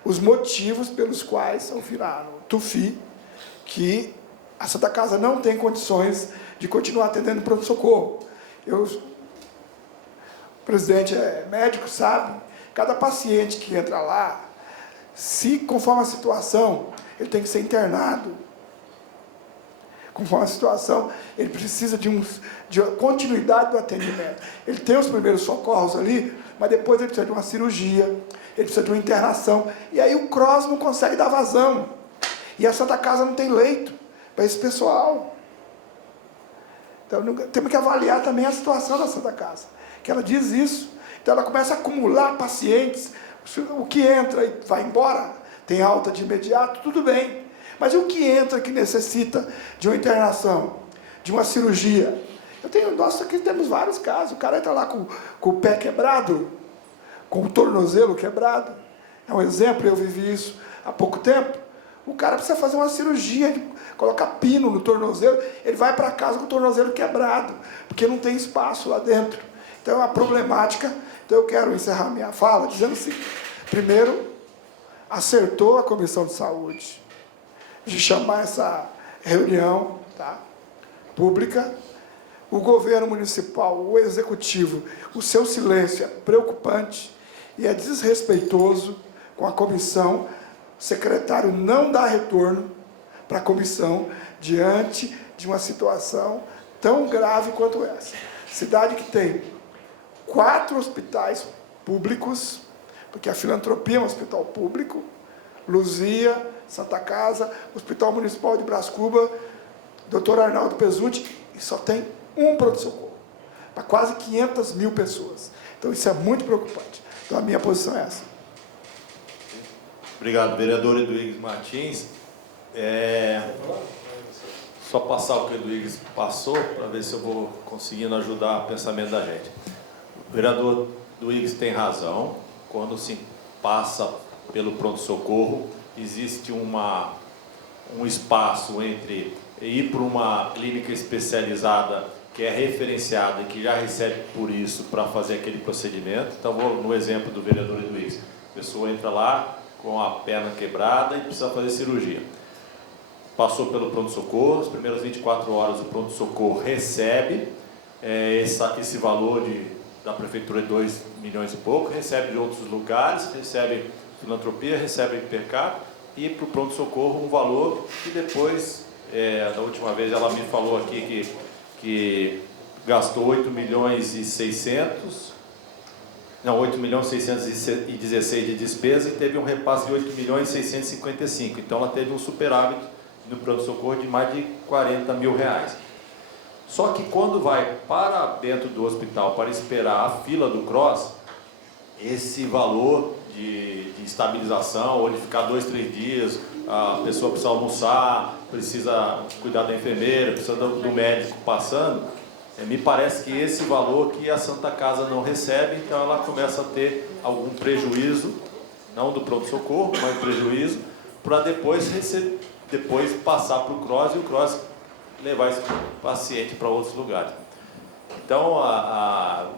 os motivos pelos quais ouviraram no Tufi que a Santa Casa não tem condições de continuar atendendo pronto-socorro. O presidente é médico, sabe? Cada paciente que entra lá, se conforme a situação, ele tem que ser internado. Conforme a situação, ele precisa de continuidade do atendimento. Ele tem os primeiros socorros ali, mas depois ele precisa de uma cirurgia, ele precisa de uma internação. E aí o CROSS não consegue dar vazão. E a Santa Casa não tem leito para esse pessoal. Então, temos que avaliar também a situação da Santa Casa, que ela diz isso. Então, ela começa a acumular pacientes, o que entra e vai embora, tem alta de imediato, tudo bem. Mas e o que entra que necessita de uma internação, de uma cirurgia? Nós aqui temos vários casos, o cara entra lá com o pé quebrado, com o tornozelo quebrado. É um exemplo, eu vivi isso há pouco tempo. O cara precisa fazer uma cirurgia, colocar pino no tornozelo, ele vai para casa com o tornozelo quebrado, porque não tem espaço lá dentro. Então é uma problemática. Então eu quero encerrar minha fala dizendo assim: primeiro, acertou a Comissão de Saúde de chamar essa reunião, tá, pública. O governo municipal, o executivo, o seu silêncio é preocupante e é desrespeitoso com a comissão. O secretário não dá retorno para a comissão diante de uma situação tão grave quanto essa. Cidade que tem 4 hospitais públicos, porque a filantropia é um hospital público, Luzia, Santa Casa, Hospital Municipal de Brás Cubas, Dr. Arnaldo Pesutti, e só tem um pronto-socorro para quase 500 mil pessoas. Então isso é muito preocupante. Então a minha posição é essa. Obrigado, vereador Eduígues Martins. Só passar o que o Eduígues passou, para ver se eu vou conseguindo ajudar o pensamento da gente. O vereador Eduígues tem razão. Quando se passa pelo pronto-socorro, existe um espaço entre ir para uma clínica especializada que é referenciada e que já recebe por isso para fazer aquele procedimento. Então, vou no exemplo do vereador Eduígues. A pessoa entra lá com a perna quebrada e precisa fazer cirurgia. Passou pelo pronto-socorro, as primeiras 24 horas o pronto-socorro recebe esse valor da prefeitura de 2 milhões e pouco, recebe de outros lugares, recebe filantropia, recebe PECAP, e para o pronto-socorro um valor que depois, da última vez ela me falou aqui que gastou 8 milhões e 616 de despesa e teve um repasse de 8 milhões e 655. Então ela teve um superávit no pronto-socorro de mais de 40 mil reais. Só que quando vai para dentro do hospital para esperar a fila do CROSS, esse valor de estabilização, ou de ficar 2, 3 dias, a pessoa precisa almoçar, precisa cuidar da enfermeira, precisa do médico passando, me parece que esse valor que a Santa Casa não recebe, então ela começa a ter algum prejuízo, não do pronto-socorro, mas prejuízo, para depois passar para o CROSS e o CROSS levar esse paciente para outros lugares. Então,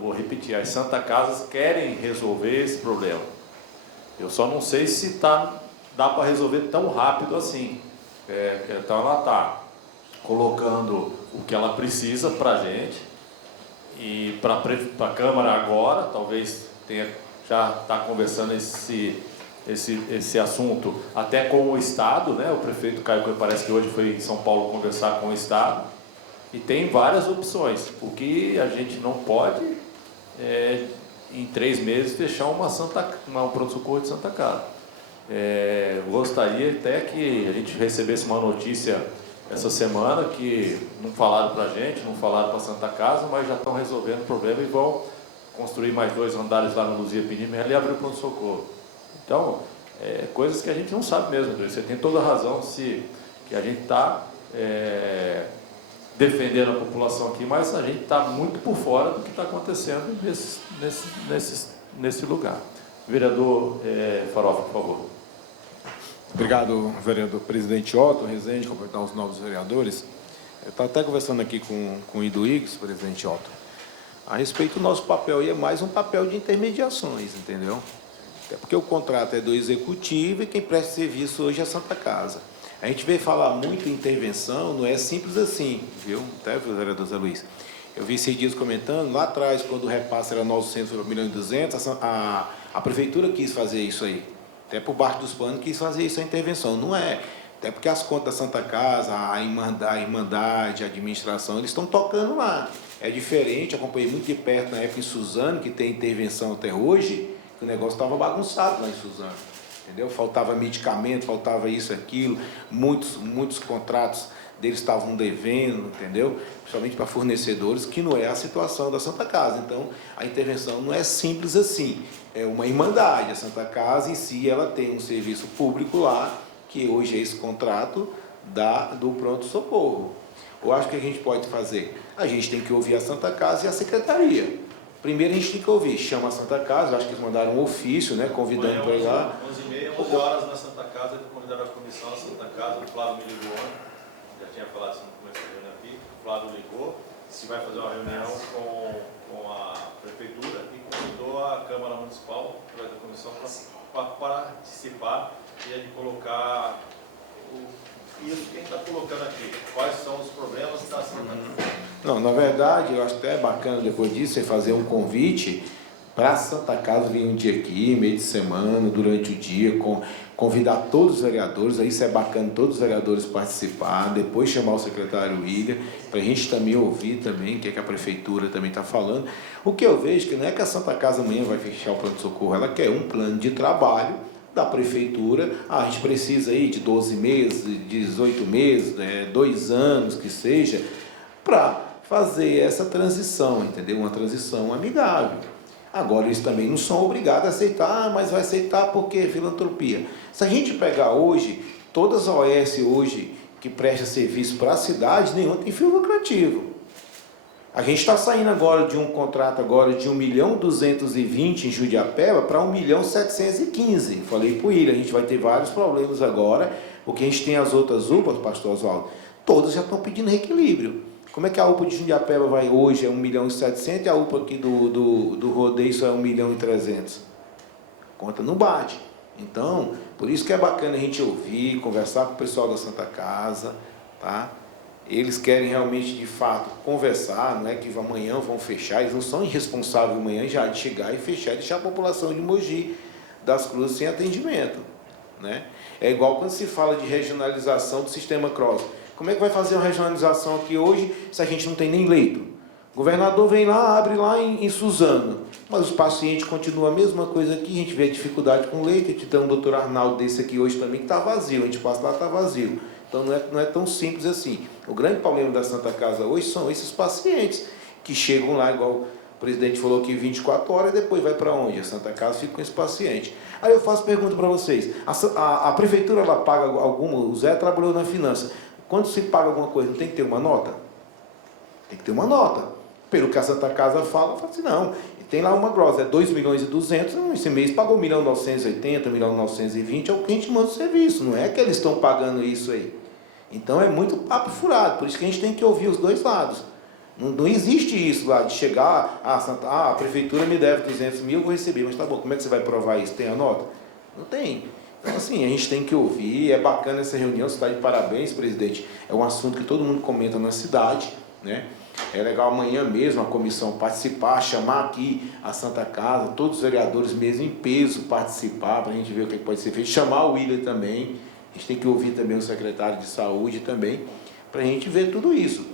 vou repetir, as Santa Casas querem resolver esse problema. Eu só não sei se dá para resolver tão rápido assim. Então, ela está colocando o que ela precisa para a gente, e para a Câmara agora, talvez já está conversando esse assunto até com o Estado, né? O prefeito Caio Coelho parece que hoje foi em São Paulo conversar com o Estado, e tem várias opções, porque a gente não pode, em 3 meses, fechar um pronto-socorro de Santa Casa. Gostaria até que a gente recebesse uma notícia essa semana que não falaram para a gente, não falaram para a Santa Casa, mas já estão resolvendo o problema e vão construir mais 2 andares lá no Luzia Pinimela e abrir o pronto-socorro. Então, coisas que a gente não sabe mesmo. Você tem toda a razão que a gente está defendendo a população aqui, mas a gente está muito por fora do que está acontecendo nesse lugar. Vereador Farofa, por favor. Obrigado, vereador presidente Otto Rezende, cumprimentar os novos vereadores. Eu estava até conversando aqui com o Iduígues, presidente Otto, a respeito do nosso papel, e é mais um papel de intermediações, entendeu? É porque o contrato é do executivo e quem presta serviço hoje é a Santa Casa. A gente vê falar muito em intervenção, não é simples assim, viu? Até, vereador Zé Luiz. Eu vi esses dias comentando, lá atrás, quando o repasse era 900.200.000, a prefeitura quis fazer isso aí. Até por baixo dos panos quis fazer isso, a intervenção. Não é. Até porque as contas da Santa Casa, a Irmandade, a administração, eles estão tocando lá. É diferente, acompanhei muito de perto na época em Suzano, que tem intervenção até hoje, que o negócio estava bagunçado lá em Suzano. Entendeu? Faltava medicamento, faltava isso, aquilo, muitos contratos deles estavam devendo, entendeu? Principalmente para fornecedores, que não é a situação da Santa Casa. Então, a intervenção não é simples assim. É uma irmandade. A Santa Casa em si, ela tem um serviço público lá, que hoje é esse contrato do pronto-socorro. Eu acho que a gente pode fazer? A gente tem que ouvir a Santa Casa e a Secretaria. Primeiro a gente tem que ouvir, chama a Santa Casa, eu acho que eles mandaram um ofício, né, convidando para ir lá. 11h30, 11 horas na Santa Casa, convidaram a comissão da Santa Casa, o Flávio me ligou ontem, já tinha falado isso no começo da reunião aqui, o Flávio ligou, se vai fazer uma reunião com a Prefeitura e convidou a Câmara Municipal, através da comissão, para participar e a gente colocar isso que a gente está colocando aqui, quais são os problemas da Santa Casa. Não, na verdade, eu acho até bacana depois disso você fazer um convite para a Santa Casa vir um dia aqui, meio de semana, durante o dia, convidar todos os vereadores, aí isso é bacana, todos os vereadores participar, depois chamar o secretário William, para a gente também ouvir também o que a Prefeitura também está falando. O que eu vejo que não é que a Santa Casa amanhã vai fechar o pronto-socorro, ela quer um plano de trabalho da Prefeitura. A gente precisa aí de 12 meses, 18 meses, 2 anos que seja, para fazer essa transição, entendeu? Uma transição amigável. Agora, eles também não são obrigados a aceitar, mas vai aceitar porque filantropia. Se a gente pegar hoje, todas as OS hoje que prestam serviço para a cidade, nenhuma tem fim lucrativo. A gente está saindo agora de um contrato agora de 1.220.000 em Judiapeba para 1.715.000. Falei para o William, a gente vai ter vários problemas agora, porque a gente tem as outras UPAs, pastor Oswaldo, todas já estão pedindo reequilíbrio. Como é que a UPA de Jundiapeba vai hoje é 1.700.000 e a UPA aqui do Rodeio só é 1.300.000? Conta não bate. Então, por isso que é bacana a gente ouvir, conversar com o pessoal da Santa Casa, tá? Eles querem realmente, de fato, conversar, não é que amanhã vão fechar, eles não são irresponsáveis amanhã já de chegar e fechar e deixar a população de Mogi das Cruzes sem atendimento, né? É igual quando se fala de regionalização do sistema CROSS. Como é que vai fazer uma regionalização aqui hoje se a gente não tem nem leito? O governador vem lá, abre lá em Suzano, mas os pacientes continuam a mesma coisa aqui, a gente vê a dificuldade com leito, a gente tem um doutor Arnaldo desse aqui hoje também que está vazio, a gente passa lá, está vazio. Então não é tão simples assim. O grande problema da Santa Casa hoje são esses pacientes que chegam lá, igual o presidente falou aqui, 24 horas, e depois vai para onde? A Santa Casa fica com esse paciente. Aí eu faço pergunta para vocês, a prefeitura ela paga alguma, o Zé trabalhou na finança, quando se paga alguma coisa, não tem que ter uma nota? Tem que ter uma nota. Pelo que a Santa Casa fala assim, não, tem lá uma grossa, é 2.200.000, esse mês pagou 1.980.000, 1.920.000, é o que a gente manda o serviço, não é que eles estão pagando isso aí. Então é muito papo furado, por isso que a gente tem que ouvir os dois lados. Não existe isso lá de chegar, a prefeitura me deve 200 mil, eu vou receber, mas tá bom, como é que você vai provar isso? Tem a nota? Não tem. Então assim, a gente tem que ouvir, é bacana essa reunião, você está de parabéns, presidente. É um assunto que todo mundo comenta na cidade, né? É legal amanhã mesmo a comissão participar, chamar aqui a Santa Casa, todos os vereadores mesmo em peso participar, para a gente ver o que pode ser feito, chamar o William também, a gente tem que ouvir também o secretário de saúde também, para a gente ver tudo isso.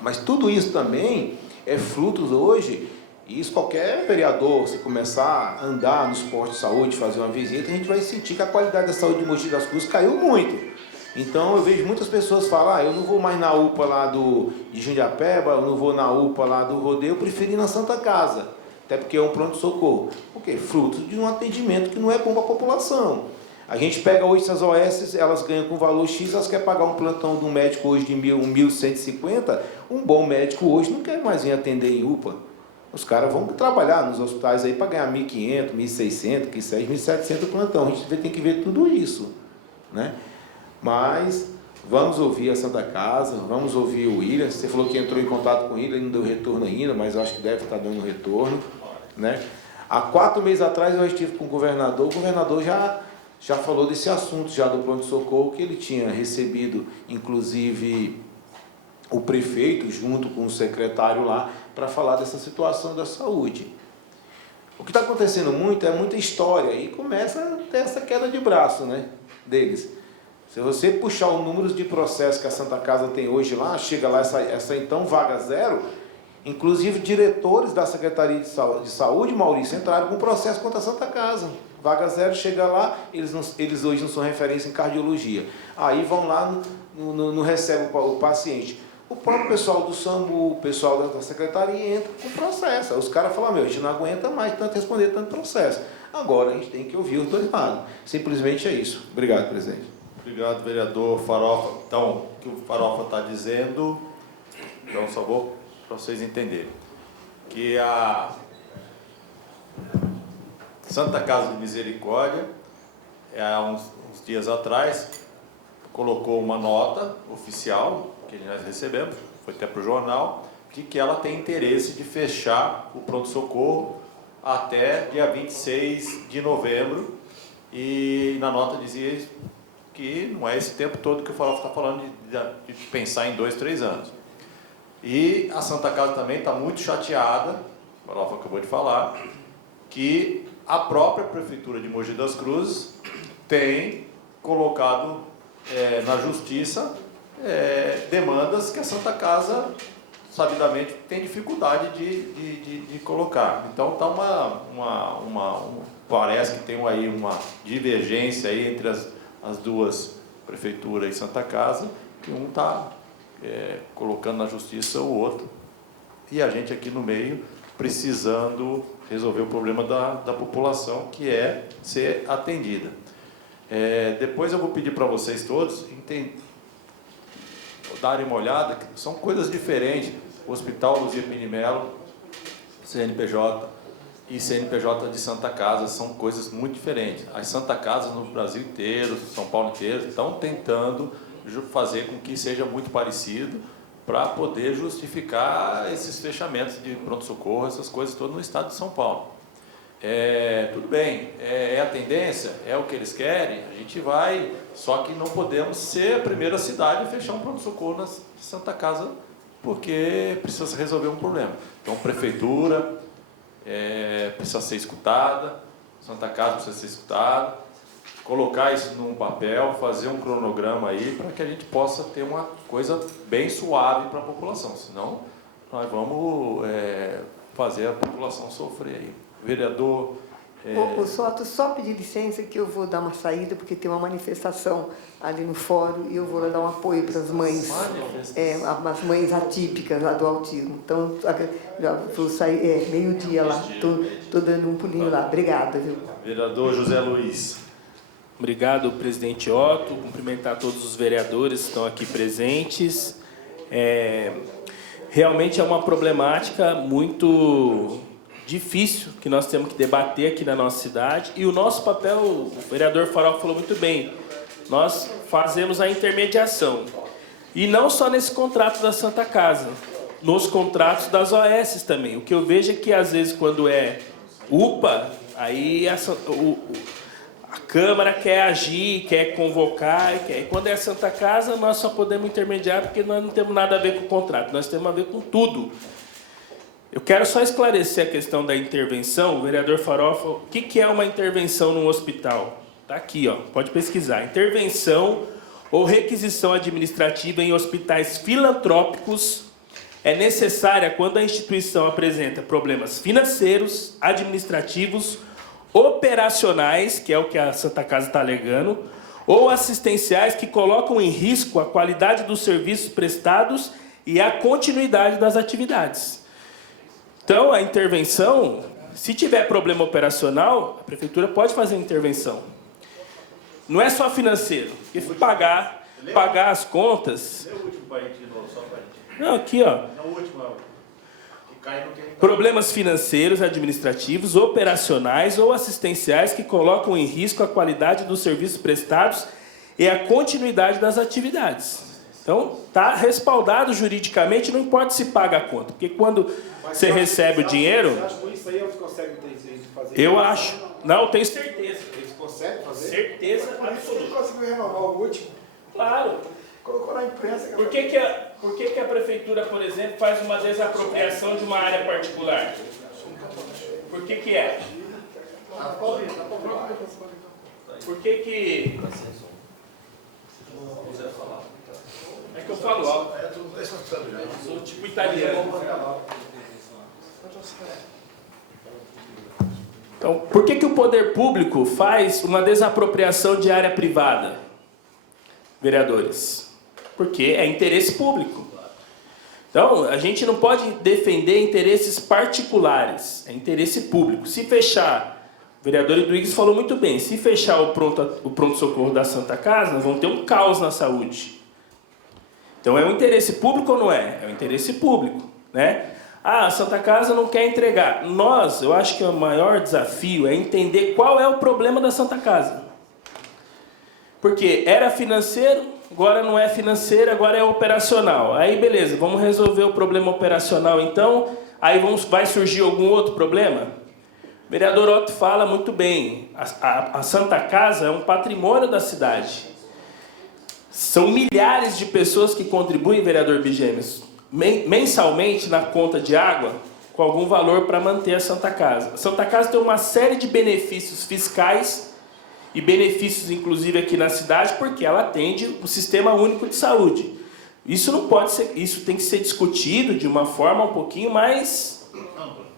Mas tudo isso também é fruto hoje, e isso qualquer vereador, se começar a andar nos postos de saúde, fazer uma visita, a gente vai sentir que a qualidade da saúde de Mogi das Cruzes caiu muito. Então eu vejo muitas pessoas falar, eu não vou mais na UPA lá de Jundiapeba, eu não vou na UPA lá do Rodeio, eu prefiro ir na Santa Casa, até porque é um pronto-socorro. Por quê? Fruto de um atendimento que não é bom para a população. A gente pega hoje essas OS, elas ganham com valor X, elas querem pagar um plantão de um médico hoje de 1.150, um bom médico hoje não quer mais vir atender em UPA. Os caras vão trabalhar nos hospitais aí para ganhar 1.500, 1.600, 1.700 plantão. A gente tem que ver tudo isso, né? Mas vamos ouvir a Santa Casa, vamos ouvir o William. Você falou que entrou em contato com ele, não deu retorno ainda, mas eu acho que deve estar dando retorno, né? Há 4 meses atrás eu estive com o governador já falou desse assunto, já do pronto-socorro, que ele tinha recebido, inclusive, o prefeito, junto com o secretário lá, para falar dessa situação da saúde. O que está acontecendo muito é muita história, e começa a ter essa queda de braço, né, deles. Se você puxar o número de processos que a Santa Casa tem hoje lá, chega lá essa então vaga zero, inclusive diretores da Secretaria de Saúde, Maurício, entraram com processo contra a Santa Casa. Vaga zero, chega lá, eles hoje não são referência em cardiologia. Aí vão lá, não recebem o paciente. O próprio pessoal do SAMU, o pessoal da secretaria entra com processo. Aí os caras falam, a gente não aguenta mais tanto responder tanto processo. Agora a gente tem que ouvir os dois lados. Simplesmente é isso. Obrigado, presidente. Obrigado, vereador Farofa. Então, o que o Farofa está dizendo, então só vou para vocês entenderem, que a Santa Casa de Misericórdia, há uns dias atrás, colocou uma nota oficial, que nós recebemos, foi até para o jornal, de que ela tem interesse de fechar o pronto-socorro até dia 26 de novembro, e na nota dizia que não é esse tempo todo que o Farofa está falando de pensar em 2, 3 anos. E a Santa Casa também está muito chateada, o Farofa acabou de falar, que a própria Prefeitura de Mogi das Cruzes tem colocado na Justiça demandas que a Santa Casa, sabidamente, tem dificuldade de colocar. Então, está parece que tem aí uma divergência aí entre as duas prefeituras e Santa Casa, que um está colocando na Justiça o outro, e a gente aqui no meio precisando resolver o problema da população, que é ser atendida. Depois eu vou pedir para vocês todos darem uma olhada, que são coisas diferentes. O Hospital Luzia Pinimelo, CNPJ e CNPJ de Santa Casa são coisas muito diferentes. As Santa Casas no Brasil inteiro, São Paulo inteiro, estão tentando fazer com que seja muito parecido para poder justificar esses fechamentos de pronto-socorro, essas coisas todas no estado de São Paulo. Tudo bem, é a tendência, é o que eles querem, a gente vai, só que não podemos ser a primeira cidade a fechar um pronto-socorro na Santa Casa, porque precisa resolver um problema. Então, prefeitura precisa ser escutada, Santa Casa precisa ser escutada, colocar isso num papel, fazer um cronograma aí, para que a gente possa ter uma coisa bem suave para a população, senão nós vamos fazer a população sofrer aí. Vereador... Ô Soto, só pedir licença que eu vou dar uma saída, porque tem uma manifestação ali no fórum e eu vou lá dar um apoio para as mães, as mães atípicas lá do autismo. Então, já vou sair, meio-dia lá, estou dando um pulinho lá. Obrigada, viu? Vereador José Luiz. Obrigado, presidente Otto. Cumprimentar todos os vereadores que estão aqui presentes. Realmente é uma problemática muito difícil que nós temos que debater aqui na nossa cidade. E o nosso papel, o vereador Farofa falou muito bem, nós fazemos a intermediação. E não só nesse contrato da Santa Casa, nos contratos das OS também. O que eu vejo é que, às vezes, quando é UPA, aí a Câmara quer agir, quer convocar, e quando é a Santa Casa, nós só podemos intermediar porque nós não temos nada a ver com o contrato, nós temos a ver com tudo. Eu quero só esclarecer a questão da intervenção. O vereador Farofa, o que é uma intervenção num hospital? Está aqui, ó, pode pesquisar. Intervenção ou requisição administrativa em hospitais filantrópicos é necessária quando a instituição apresenta problemas financeiros, administrativos, operacionais, que é o que a Santa Casa está alegando, ou assistenciais que colocam em risco a qualidade dos serviços prestados e a continuidade das atividades. Então, a intervenção, se tiver problema operacional, a prefeitura pode fazer intervenção. Não é só financeiro, porque pagar as contas... Lê o último para a gente de novo, só para a gente. Não, aqui, ó. Não, o último, que cai no que a gente... Problemas financeiros, administrativos, operacionais ou assistenciais que colocam em risco a qualidade dos serviços prestados e a continuidade das atividades. Então, está respaldado juridicamente, não importa se paga a conta, porque quando você recebe o dinheiro... Você acha que isso aí eles conseguem fazer? Eu acho. Não, tenho certeza. Eles conseguem fazer? Certeza Por isso que ele absoluta. conseguiu renovar o último. Claro. Colocou na imprensa. Por que a prefeitura, por exemplo, faz uma desapropriação de uma área particular? Por que é? Por que... É que eu falo alto. Eu sou tipo italiano. Então, por que o poder público faz uma desapropriação de área privada, vereadores? Porque é interesse público. Então, a gente não pode defender interesses particulares, é interesse público. Se fechar, o vereador Eduígues falou muito bem, se fechar o pronto-socorro da Santa Casa, nós vamos ter um caos na saúde. Então, é um interesse público ou não é? É um interesse público, né? Ah, a Santa Casa não quer entregar. Eu acho que o maior desafio é entender qual é o problema da Santa Casa. Porque era financeiro, agora não é financeiro, agora é operacional. Aí, beleza, vamos resolver o problema operacional então, aí vai surgir algum outro problema? O vereador Otto fala muito bem, a Santa Casa é um patrimônio da cidade. São milhares de pessoas que contribuem, vereador Bigêmeos, mensalmente na conta de água, com algum valor para manter a Santa Casa. A Santa Casa tem uma série de benefícios fiscais e benefícios, inclusive, aqui na cidade, porque ela atende o Sistema Único de Saúde. Isso não pode ser, isso tem que ser discutido de uma forma um pouquinho mais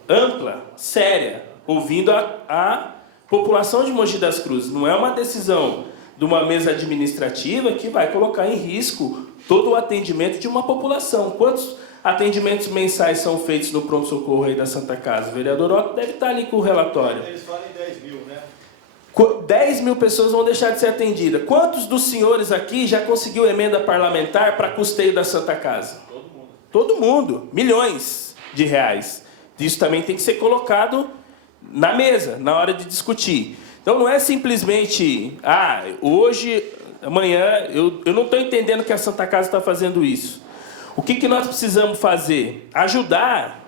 ampla, séria, ouvindo a população de Mogi das Cruzes. Não é uma decisão de uma mesa administrativa que vai colocar em risco todo o atendimento de uma população. Quantos atendimentos mensais são feitos no pronto-socorro aí da Santa Casa? O vereador Otto deve estar ali com o relatório. Eles falam em 10 mil, né? 10 mil pessoas vão deixar de ser atendidas. Quantos dos senhores aqui já conseguiu emenda parlamentar para custeio da Santa Casa? Todo mundo. Todo mundo. Milhões de reais. Isso também tem que ser colocado na mesa, na hora de discutir. Então não é simplesmente, hoje, amanhã, eu não estou entendendo que a Santa Casa está fazendo isso. O que nós precisamos fazer? Ajudar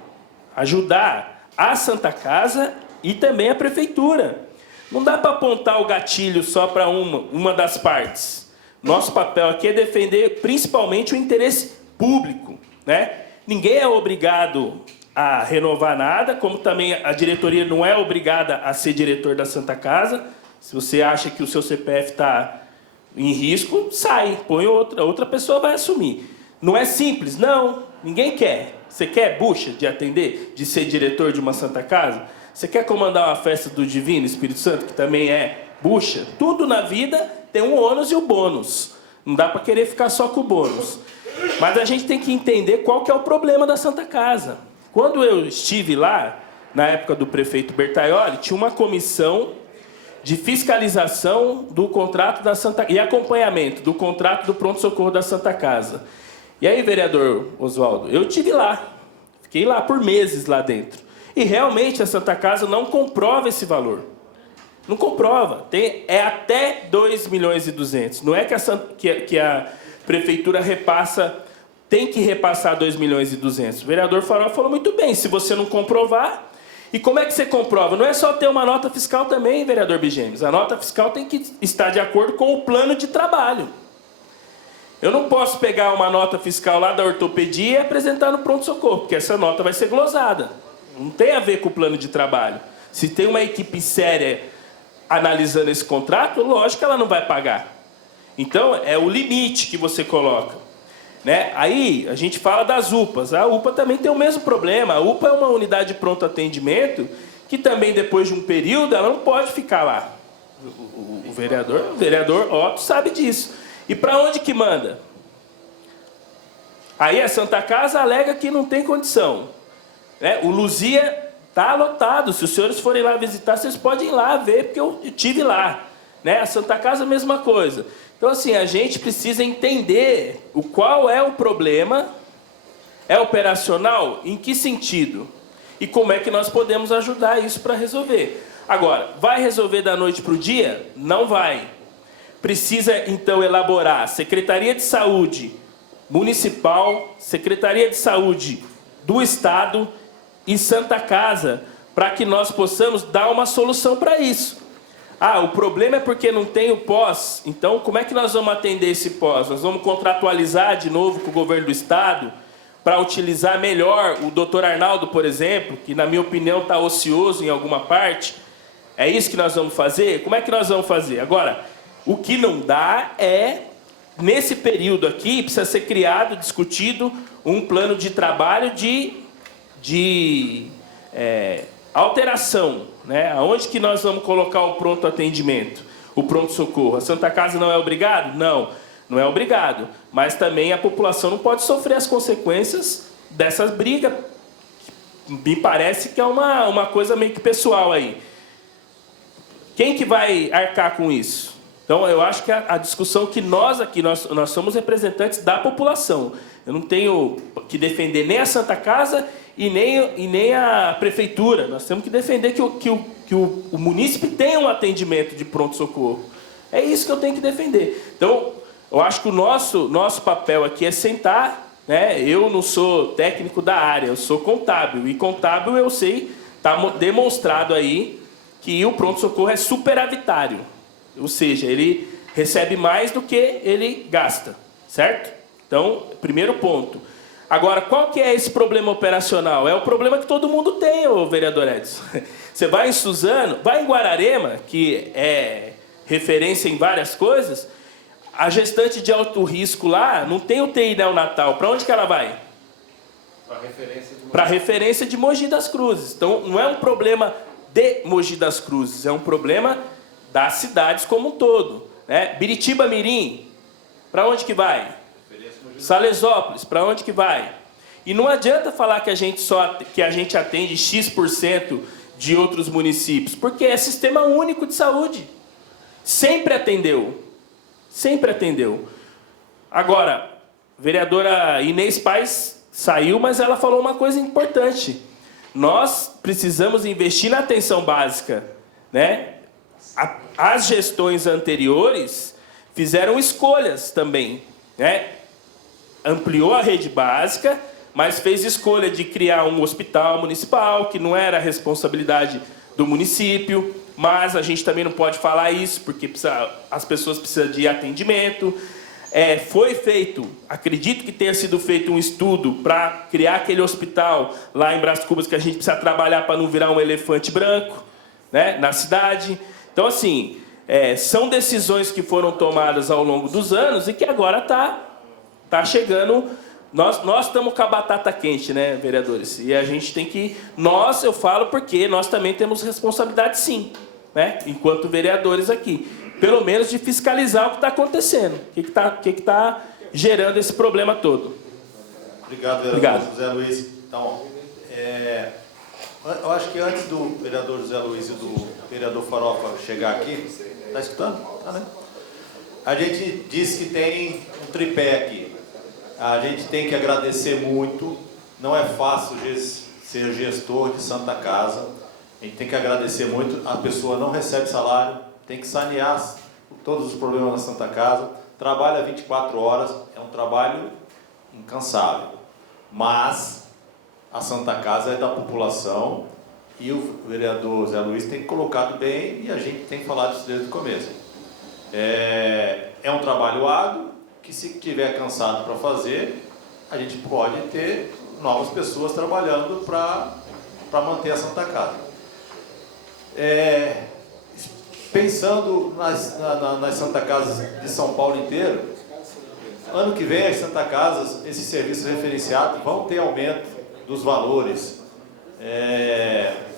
a Santa Casa e também a prefeitura. Não dá para apontar o gatilho só para uma das partes. Nosso papel aqui é defender principalmente o interesse público, né? Ninguém é obrigado a renovar nada, como também a diretoria não é obrigada a ser diretor da Santa Casa. Se você acha que o seu CPF está em risco, sai, põe outra pessoa vai assumir. Não é simples, não, ninguém quer. Você quer bucha de atender, de ser diretor de uma Santa Casa? Você quer comandar uma festa do Divino Espírito Santo, que também é bucha? Tudo na vida tem um ônus e um bônus. Não dá para querer ficar só com o bônus. Mas a gente tem que entender qual que é o problema da Santa Casa. Quando eu estive lá, na época do prefeito Bertaioli, tinha uma comissão de fiscalização do contrato da Santa e acompanhamento do contrato do pronto-socorro da Santa Casa. E aí, vereador Oswaldo, eu estive lá, fiquei lá por meses lá dentro. E realmente a Santa Casa não comprova esse valor. Não comprova. É até 2 milhões e 200. Não é que a prefeitura tem que repassar 2 milhões e 200. O vereador Farofa falou muito bem, se você não comprovar... E como é que você comprova? Não é só ter uma nota fiscal também, vereador Bigemes. A nota fiscal tem que estar de acordo com o plano de trabalho. Eu não posso pegar uma nota fiscal lá da ortopedia e apresentar no pronto-socorro, porque essa nota vai ser glosada. Não tem a ver com o plano de trabalho. Se tem uma equipe séria analisando esse contrato, lógico que ela não vai pagar. Então, é o limite que você coloca. Né? Aí, a gente fala das UPAs. A UPA também tem o mesmo problema. A UPA é uma unidade de pronto atendimento que também, depois de um período, ela não pode ficar lá. O vereador Otto sabe disso. E para onde que manda? Aí a Santa Casa alega que não tem condição. Né? O Luzia está lotado. Se os senhores forem lá visitar, vocês podem ir lá ver, porque eu estive lá. Né? A Santa Casa, a mesma coisa. Então, assim, a gente precisa entender qual é o problema, é operacional, em que sentido? E como é que nós podemos ajudar isso para resolver. Agora, vai resolver da noite para o dia? Não vai. Precisa, então, elaborar Secretaria de Saúde Municipal, Secretaria de Saúde do Estado e Santa Casa, para que nós possamos dar uma solução para isso. Ah, o problema é porque não tem o pós. Então, como é que nós vamos atender esse pós? Nós vamos contratualizar de novo com o governo do Estado para utilizar melhor o doutor Arnaldo, por exemplo, que, na minha opinião, está ocioso em alguma parte. É isso que nós vamos fazer? Como é que nós vamos fazer? Agora, o que não dá é, nesse período aqui, precisa ser criado, discutido, um plano de trabalho de alteração. Né? Aonde que nós vamos colocar o pronto atendimento, o pronto-socorro? A Santa Casa não é obrigado? Não, não é obrigado. Mas também a população não pode sofrer as consequências dessas brigas. Me parece que é uma coisa meio que pessoal aí. Quem que vai arcar com isso? Então, eu acho que a discussão que nós aqui, nós somos representantes da população. Eu não tenho que defender nem a Santa Casa e nem a prefeitura. Nós temos que defender que o munícipe tenha um atendimento de pronto-socorro. É isso que eu tenho que defender. Então, eu acho que o nosso papel aqui é sentar, né? Eu não sou técnico da área, eu sou contábil. E contábil, eu sei, está demonstrado aí que o pronto-socorro é superavitário. Ou seja, ele recebe mais do que ele gasta, certo? Então, primeiro ponto. Agora, qual que é esse problema operacional? É o problema que todo mundo tem, ô vereador Edson. Você vai em Suzano, vai em Guararema, que é referência em várias coisas, a gestante de alto risco lá não tem UTI neonatal. Para onde que ela vai? Para a referência de Mogi das Cruzes. Então, não é um problema de Mogi das Cruzes, é um problema das cidades como um todo. Né? Biritiba Mirim, para onde que vai? Salesópolis, para onde que vai? E não adianta falar que a gente atende X% de outros municípios, porque é sistema único de saúde. Sempre atendeu. Sempre atendeu. Agora, a vereadora Inês Paz saiu, mas ela falou uma coisa importante. Nós precisamos investir na atenção básica. Né? As gestões anteriores fizeram escolhas também. Né? Ampliou a rede básica, mas fez escolha de criar um hospital municipal, que não era responsabilidade do município, mas a gente também não pode falar isso, porque as pessoas precisam de atendimento. Foi feito, acredito que tenha sido feito um estudo para criar aquele hospital lá em Brás Cubas, que a gente precisa trabalhar para não virar um elefante branco, né, na cidade. Então, assim, são decisões que foram tomadas ao longo dos anos e que agora está chegando. Nós estamos com a batata quente, né, vereadores? E a gente tem que... eu falo porque nós também temos responsabilidade, sim, né, enquanto vereadores aqui. Pelo menos de fiscalizar o que está acontecendo. O que está gerando esse problema todo. Obrigado, vereador José Luiz. Então, eu acho que antes do vereador José Luiz e do vereador Farofa chegar aqui... Está escutando? Tá, né? A gente disse que tem um tripé aqui. A gente tem que agradecer muito. Não é fácil ser gestor de Santa Casa. A A gente tem que agradecer muito. A pessoa não recebe salário, tem que sanear todos os problemas na Santa Casa, trabalha 24 horas, é um trabalho incansável. Mas a Santa Casa é da população e o vereador Zé Luiz tem colocado bem e a gente tem falado isso desde o começo. É um trabalho árduo que, se tiver cansado para fazer, a gente pode ter novas pessoas trabalhando para manter a Santa Casa. Pensando nas Santa Casas de São Paulo inteiro, ano que vem as Santa Casas, esses serviços referenciados, vão ter aumento dos valores.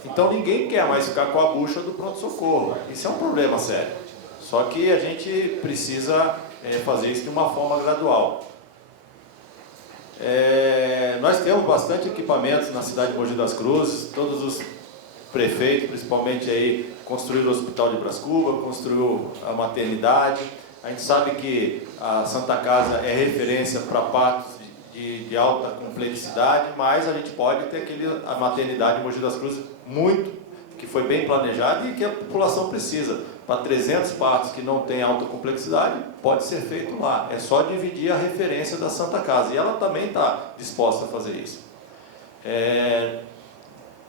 Então ninguém quer mais ficar com a bucha do pronto-socorro. Isso é um problema sério. Só que a gente precisa fazer isso de uma forma gradual. Nós temos bastante equipamentos na cidade de Mogi das Cruzes, todos os prefeitos, principalmente aí, construíram o Hospital de Brás Cubas, construiu a maternidade. A gente sabe que a Santa Casa é referência para partos de alta complexidade, mas a gente pode ter a maternidade em Mogi das Cruzes que foi bem planejada e que a população precisa. Para 300 partos que não têm alta complexidade, pode ser feito lá. É só dividir a referência da Santa Casa. E ela também está disposta a fazer isso.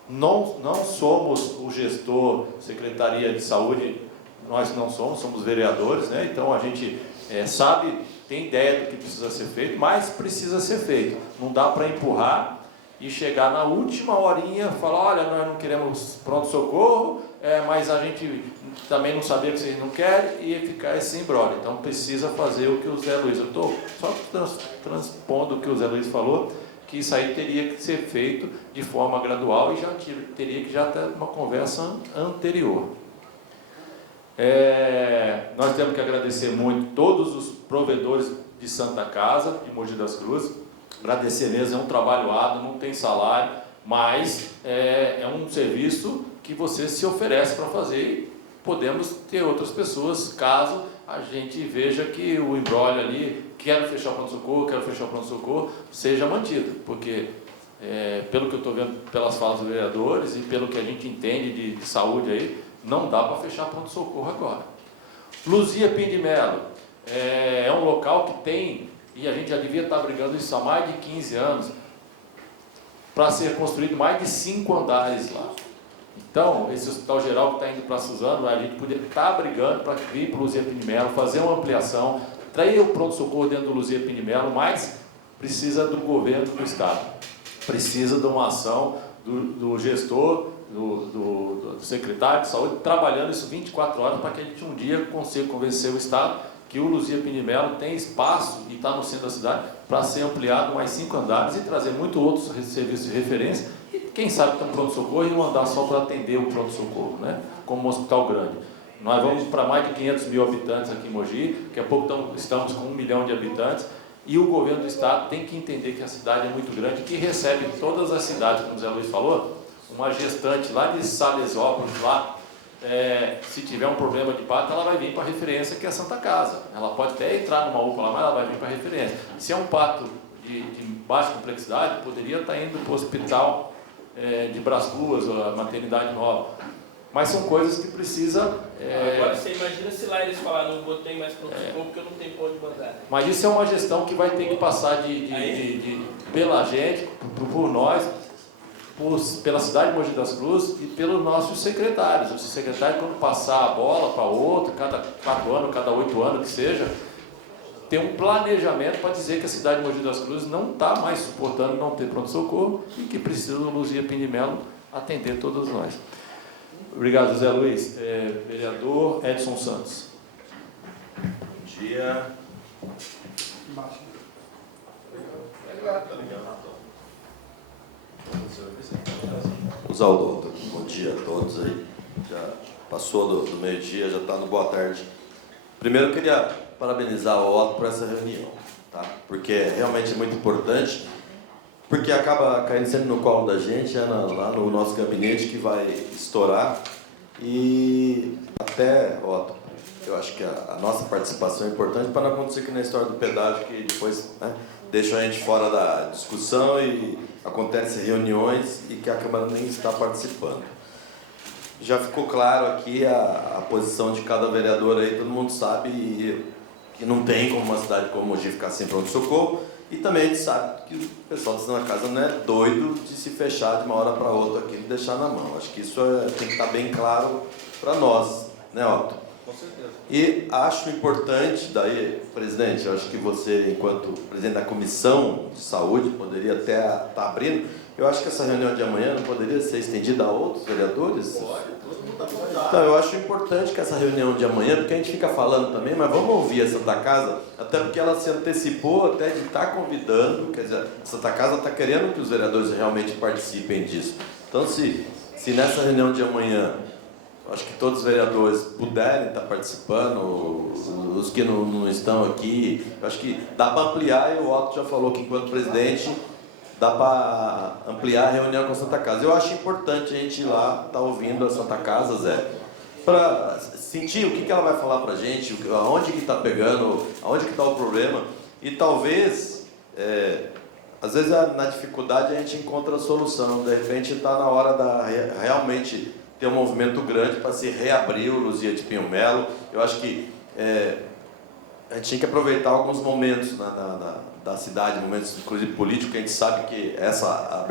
Não somos o gestor, Secretaria de Saúde, nós não somos vereadores, né? Então a gente sabe, tem ideia do que precisa ser feito, mas precisa ser feito. Não dá para empurrar e chegar na última horinha e falar, olha, nós não queremos pronto-socorro, mas a gente também não sabia que vocês não querem, e ficar esse embrólio. Então precisa fazer o que o Zé Luiz, eu estou só transpondo o que o Zé Luiz falou, que isso aí teria que ser feito de forma gradual e já teria que já ter uma conversa anterior. Nós temos que agradecer muito todos os provedores de Santa Casa, de Mogi das Cruzes. Agradecer mesmo, é um trabalho árduo, não tem salário, mas é um serviço que você se oferece para fazer e podemos ter outras pessoas, caso a gente veja que o imbróglio ali, quero fechar o pronto-socorro, seja mantido, porque pelo que eu estou vendo pelas falas dos vereadores e pelo que a gente entende de saúde aí, não dá para fechar pronto-socorro agora. Luzia Pinho de Melo é um local que tem, e a gente já devia estar brigando isso há mais de 15 anos, para ser construído mais de 5 andares lá. Então, esse hospital geral que está indo para Suzano, a gente poderia estar brigando para vir para o Luzia Pinho de Melo, fazer uma ampliação, trazer o pronto-socorro dentro do Luzia Pinho de Melo, mas precisa do governo do Estado. Precisa de uma ação do gestor, do secretário de saúde, trabalhando isso 24 horas para que a gente um dia consiga convencer o Estado que o Luzia Pinho de Melo tem espaço e está no centro da cidade para ser ampliado mais 5 andares e trazer muito outros serviços de referência e quem sabe ter um pronto-socorro e não andar só para atender o pronto-socorro, né? Como um hospital grande. Nós vamos para mais de 500 mil habitantes aqui em Mogi, daqui a pouco estamos com 1 milhão de habitantes e o governo do Estado tem que entender que a cidade é muito grande, que recebe todas as cidades, como o Zé Luiz falou, uma gestante lá de Salesópolis, lá, se tiver um problema de parto, ela vai vir para a referência que é a Santa Casa. Ela pode até entrar numa UPA lá, mas ela vai vir para a referência. Se é um parto de baixa complexidade, poderia estar indo para o hospital de Brás Cubas, ou a maternidade nova. Mas são coisas que precisa... Agora você imagina se lá eles falaram, não botei mais pronto-socorro porque eu não tenho ponto de mandar. Mas isso é uma gestão que vai ter que passar pela gente, por nós, pela cidade de Mogi das Cruzes e pelos nossos secretários. Os secretários, quando passar a bola para outro, cada 4 anos, cada 8 anos que seja, ter um planejamento para dizer que a cidade de Mogi das Cruzes não está mais suportando não ter pronto-socorro e que precisa do Luzia Pinho de Melo atender todos nós. Obrigado, Zé Luiz. Vereador Edson Santos. Bom dia. Oswaldo, bom dia a todos aí. Já passou do meio-dia, já está no boa tarde. Primeiro eu queria parabenizar o Otto por essa reunião, tá? Porque realmente é muito importante, porque acaba caindo sempre no colo da gente, lá no nosso gabinete que vai estourar. E até, Otto, eu acho que a nossa participação é importante para não acontecer que na história do pedágio, que depois deixa a gente fora da discussão e acontecem reuniões e que a Câmara nem está participando. já ficou claro aqui a posição de cada vereador aí, todo mundo sabe que não tem como uma cidade como Mogi ficar sem pronto-socorro, e também a gente sabe que o pessoal da Santa Casa não é doido de se fechar de uma hora para outra aqui e deixar na mão. Acho que isso tem que estar bem claro para nós, né, Otto? Com certeza. E acho importante, daí, presidente, eu acho que você, enquanto presidente da Comissão de Saúde, poderia até estar abrindo. Eu acho que essa reunião de amanhã não poderia ser estendida a outros vereadores? Pode, todo mundo está convidado. Então, eu acho importante que essa reunião de amanhã, porque a gente fica falando também, mas vamos ouvir a Santa Casa, até porque ela se antecipou até de estar convidando, quer dizer, a Santa Casa está querendo que os vereadores realmente participem disso. Então, se nessa reunião de amanhã, acho que todos os vereadores puderem estar participando, os que não estão aqui, eu acho que dá para ampliar, e o Otto já falou que enquanto presidente dá para ampliar a reunião com a Santa Casa. Eu acho importante a gente ir lá, estar ouvindo a Santa Casa, Zé, para sentir o que ela vai falar para a gente, aonde que está pegando, aonde que está o problema, e talvez, às vezes na dificuldade a gente encontra a solução, de repente está na hora da realmente ter um movimento grande para se reabrir o Luzia de Pinho Melo. Eu acho que a gente tinha que aproveitar alguns momentos da cidade, momentos inclusive políticos, que a gente sabe que essa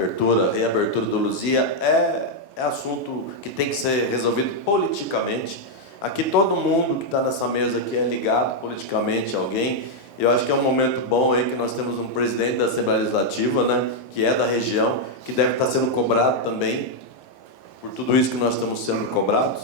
reabertura do Luzia é assunto que tem que ser resolvido politicamente. Aqui todo mundo que está nessa mesa aqui é ligado politicamente a alguém. Eu acho que é um momento bom aí que nós temos um presidente da Assembleia Legislativa, né, que é da região, que deve estar sendo cobrado também por tudo isso que nós estamos sendo cobrados.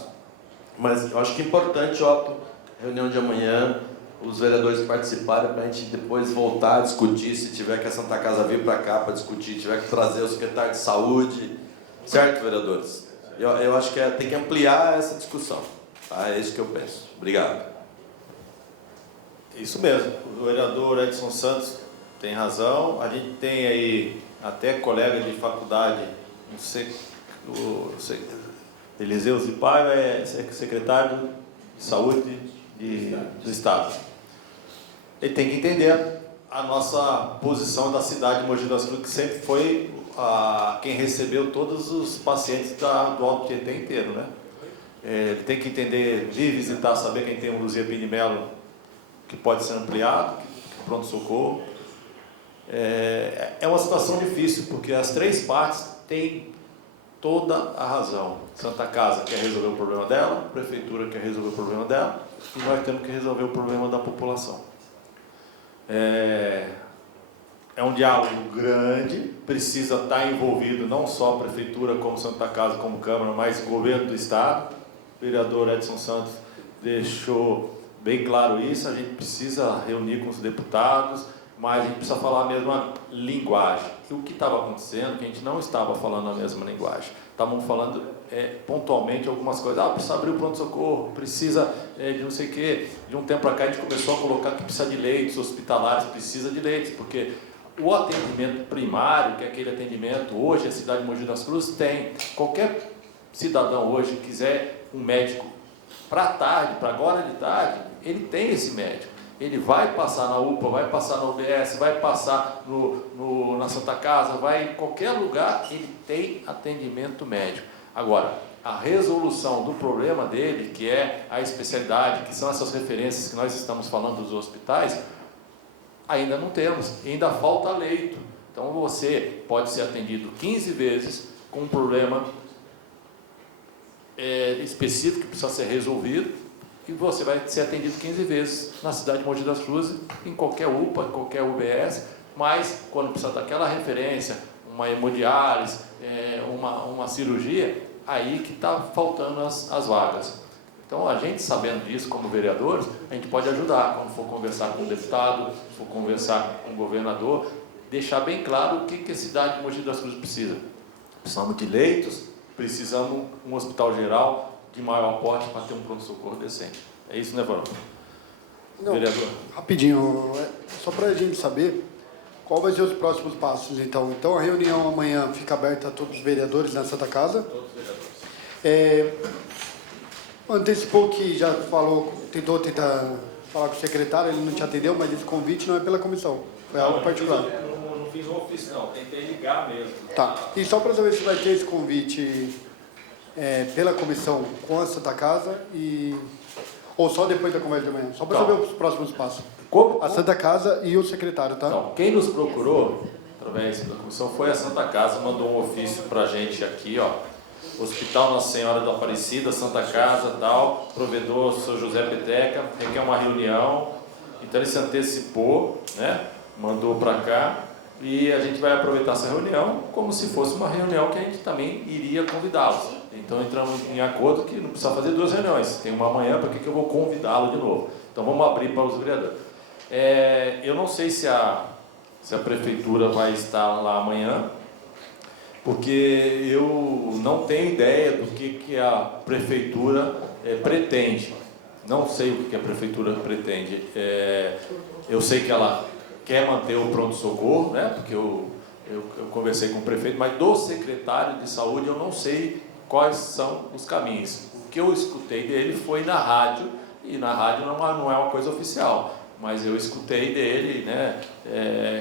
Mas eu acho que é importante, Otto, reunião de amanhã, os vereadores participarem para a gente depois voltar a discutir, se tiver que a Santa Casa vir para cá para discutir, tiver que trazer o secretário de saúde, certo, vereadores? Eu acho que tem que ampliar essa discussão, tá? É isso que eu penso. Obrigado. Isso mesmo, o vereador Edson Santos tem razão, a gente tem aí até colega de faculdade, não sei, Eliseu Zipaio é secretário de saúde do Estado. Ele tem que entender a nossa posição da cidade de Mogi das Cruzes, que sempre foi quem recebeu todos os pacientes do Alto Tietê inteiro, né? Ele tem que entender, vir visitar, saber quem tem um Luzia Pinho Melo que pode ser ampliado, pronto-socorro. É uma situação difícil, porque as três partes têm toda a razão. Santa Casa quer resolver o problema dela, a Prefeitura quer resolver o problema dela, e nós temos que resolver o problema da população. É um diálogo grande, precisa estar envolvido não só a Prefeitura, como Santa Casa, como Câmara, mas o Governo do Estado. O vereador Edson Santos deixou bem claro isso, a gente precisa reunir com os deputados, mas a gente precisa falar a mesma linguagem. E o que estava acontecendo, que a gente não estava falando a mesma linguagem. Estávamos falando pontualmente algumas coisas. Precisa abrir o pronto-socorro, precisa de não sei o quê. De um tempo para cá a gente começou a colocar que precisa de leitos hospitalares, precisa de leitos, porque o atendimento primário, que é aquele atendimento, hoje a cidade de Mogi das Cruzes tem. Qualquer cidadão hoje que quiser um médico para tarde, para agora de tarde, ele tem esse médico. Ele vai passar na UPA, vai passar na UBS, vai passar na Santa Casa, vai em qualquer lugar, ele tem atendimento médico. Agora, a resolução do problema dele, que é a especialidade, que são essas referências que nós estamos falando dos hospitais, ainda não temos, ainda falta leito. Então você pode ser atendido 15 vezes com um problema específico que precisa ser resolvido, e você vai ser atendido 15 vezes na cidade de Mogi das Cruzes, em qualquer UPA, em qualquer UBS, mas quando precisa daquela referência, uma hemodiálise, uma cirurgia, aí que está faltando as vagas. Então, a gente sabendo disso como vereadores, a gente pode ajudar, quando for conversar com o deputado, for conversar com o governador, deixar bem claro o que a cidade de Mogi das Cruzes precisa. Precisamos de leitos, precisamos de um hospital geral de maior porte para ter um pronto-socorro decente. É isso, né, Varão? Vereador. Rapidinho, só para a gente saber qual vai ser os próximos passos, então. Então, a reunião amanhã fica aberta a todos os vereadores na Santa Casa. Todos os vereadores. Antecipou que já tentou falar com o secretário, ele não te atendeu, mas esse convite não é pela comissão, foi algo particular. Não fiz um ofício, não. Tentei ligar mesmo. Tá. E só para saber se vai ter esse convite pela comissão com a Santa Casa ou só depois da conversa de amanhã? Só para Então, saber os próximos passos. Como, A Santa Casa e o secretário, tá? Então, quem nos procurou, através da comissão, foi a Santa Casa, mandou um ofício para a gente aqui, ó. Hospital Nossa Senhora da Aparecida, Santa Casa, tal, provedor, Sr. José Peteca, requer uma reunião. Então ele se antecipou, né? Mandou para cá e a gente vai aproveitar essa reunião como se fosse uma reunião que a gente também iria convidá-los. Então entramos em acordo que não precisa fazer 2 reuniões. Tem uma amanhã, para que eu vou convidá-lo de novo? Então vamos abrir para os vereadores. Eu não sei se a prefeitura vai estar lá amanhã, porque eu não tenho ideia do que a prefeitura pretende. Não sei o que a prefeitura pretende. Eu sei que ela quer manter o pronto-socorro, né? Porque eu conversei com o prefeito, mas do secretário de saúde eu não sei quais são os caminhos. O que eu escutei dele foi na rádio, e na rádio não é uma coisa oficial, mas eu escutei dele, né,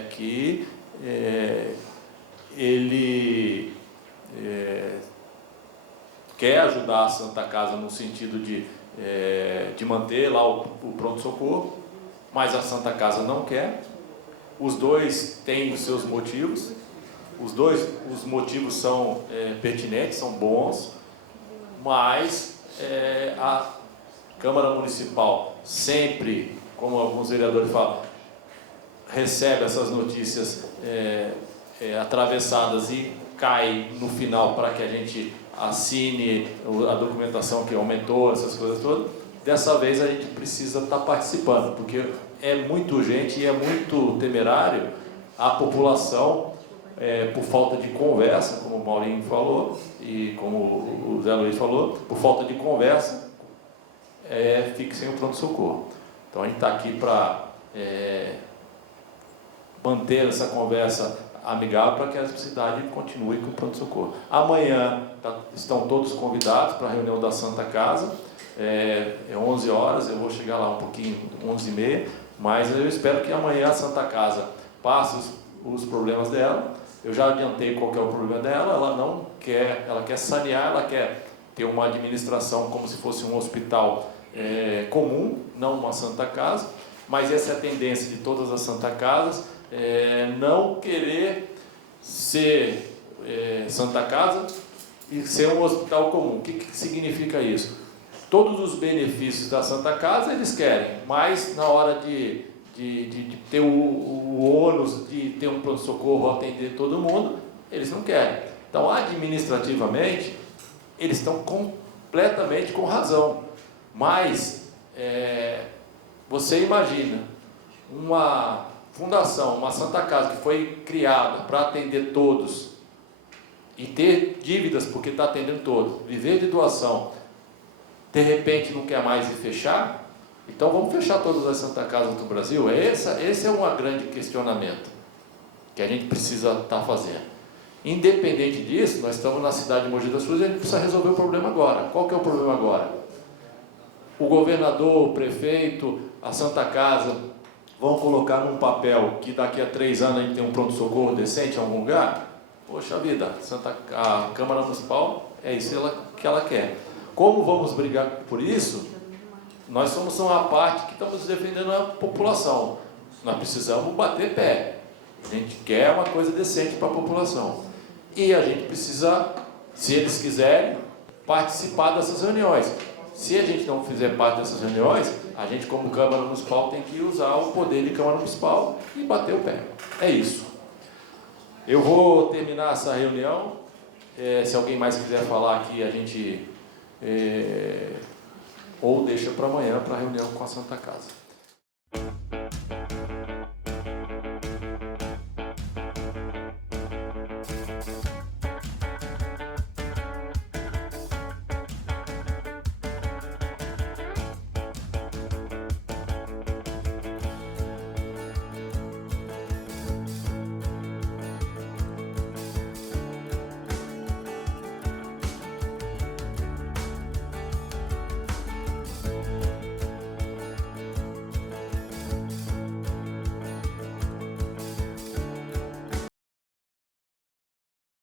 que ele quer ajudar a Santa Casa no sentido de manter lá o pronto-socorro, mas a Santa Casa não quer. Os dois têm os seus motivos, os motivos são pertinentes, são bons, mas a Câmara Municipal sempre, como alguns vereadores falam, recebe essas notícias atravessadas e cai no final para que a gente assine a documentação que aumentou, essas coisas todas. Dessa vez a gente precisa estar participando, porque é muito urgente e é muito temerário a população, por falta de conversa, como o Maurinho falou e como o Zé Luiz falou, por falta de conversa, fique sem o pronto-socorro. Então a gente está aqui para manter essa conversa amigável para que a cidade continue com o pronto-socorro. Amanhã estão todos convidados para a reunião da Santa Casa, 11 horas, eu vou chegar lá um pouquinho, 11h30, mas eu espero que amanhã a Santa Casa passe os problemas dela. Eu já adiantei qual que é o problema dela, ela não quer, ela quer sanear, ela quer ter uma administração como se fosse um hospital comum, não uma Santa Casa, mas essa é a tendência de todas as Santa Casas, não querer ser Santa Casa e ser um hospital comum. O que significa isso? Todos os benefícios da Santa Casa eles querem, mas na hora de ter o ônus de ter um pronto-socorro, atender todo mundo, eles não querem. Então, administrativamente, eles estão completamente com razão. Mas, você imagina, uma fundação, uma Santa Casa que foi criada para atender todos e ter dívidas porque está atendendo todos, viver de doação, de repente não quer mais ir fechar, então vamos fechar todas as Santa Casas do Brasil? Esse é um grande questionamento que a gente precisa estar fazendo. Independente disso, nós estamos na cidade de Mogi das Cruzes e a gente precisa resolver o problema agora. Qual que é o problema agora? O governador, o prefeito, a Santa Casa vão colocar num papel que daqui a 3 anos a gente tem um pronto-socorro decente em algum lugar? Poxa vida, a Câmara Municipal é isso que ela quer. Como vamos brigar por isso? Nós somos uma parte que estamos defendendo a população. Nós precisamos bater pé. A gente quer uma coisa decente para a população. E a gente precisa, se eles quiserem, participar dessas reuniões. Se a gente não fizer parte dessas reuniões, a gente, como Câmara Municipal, tem que usar o poder de Câmara Municipal e bater o pé. É isso. Eu vou terminar essa reunião. Se alguém mais quiser falar aqui, a gente ou deixa para amanhã para a reunião com a Santa Casa.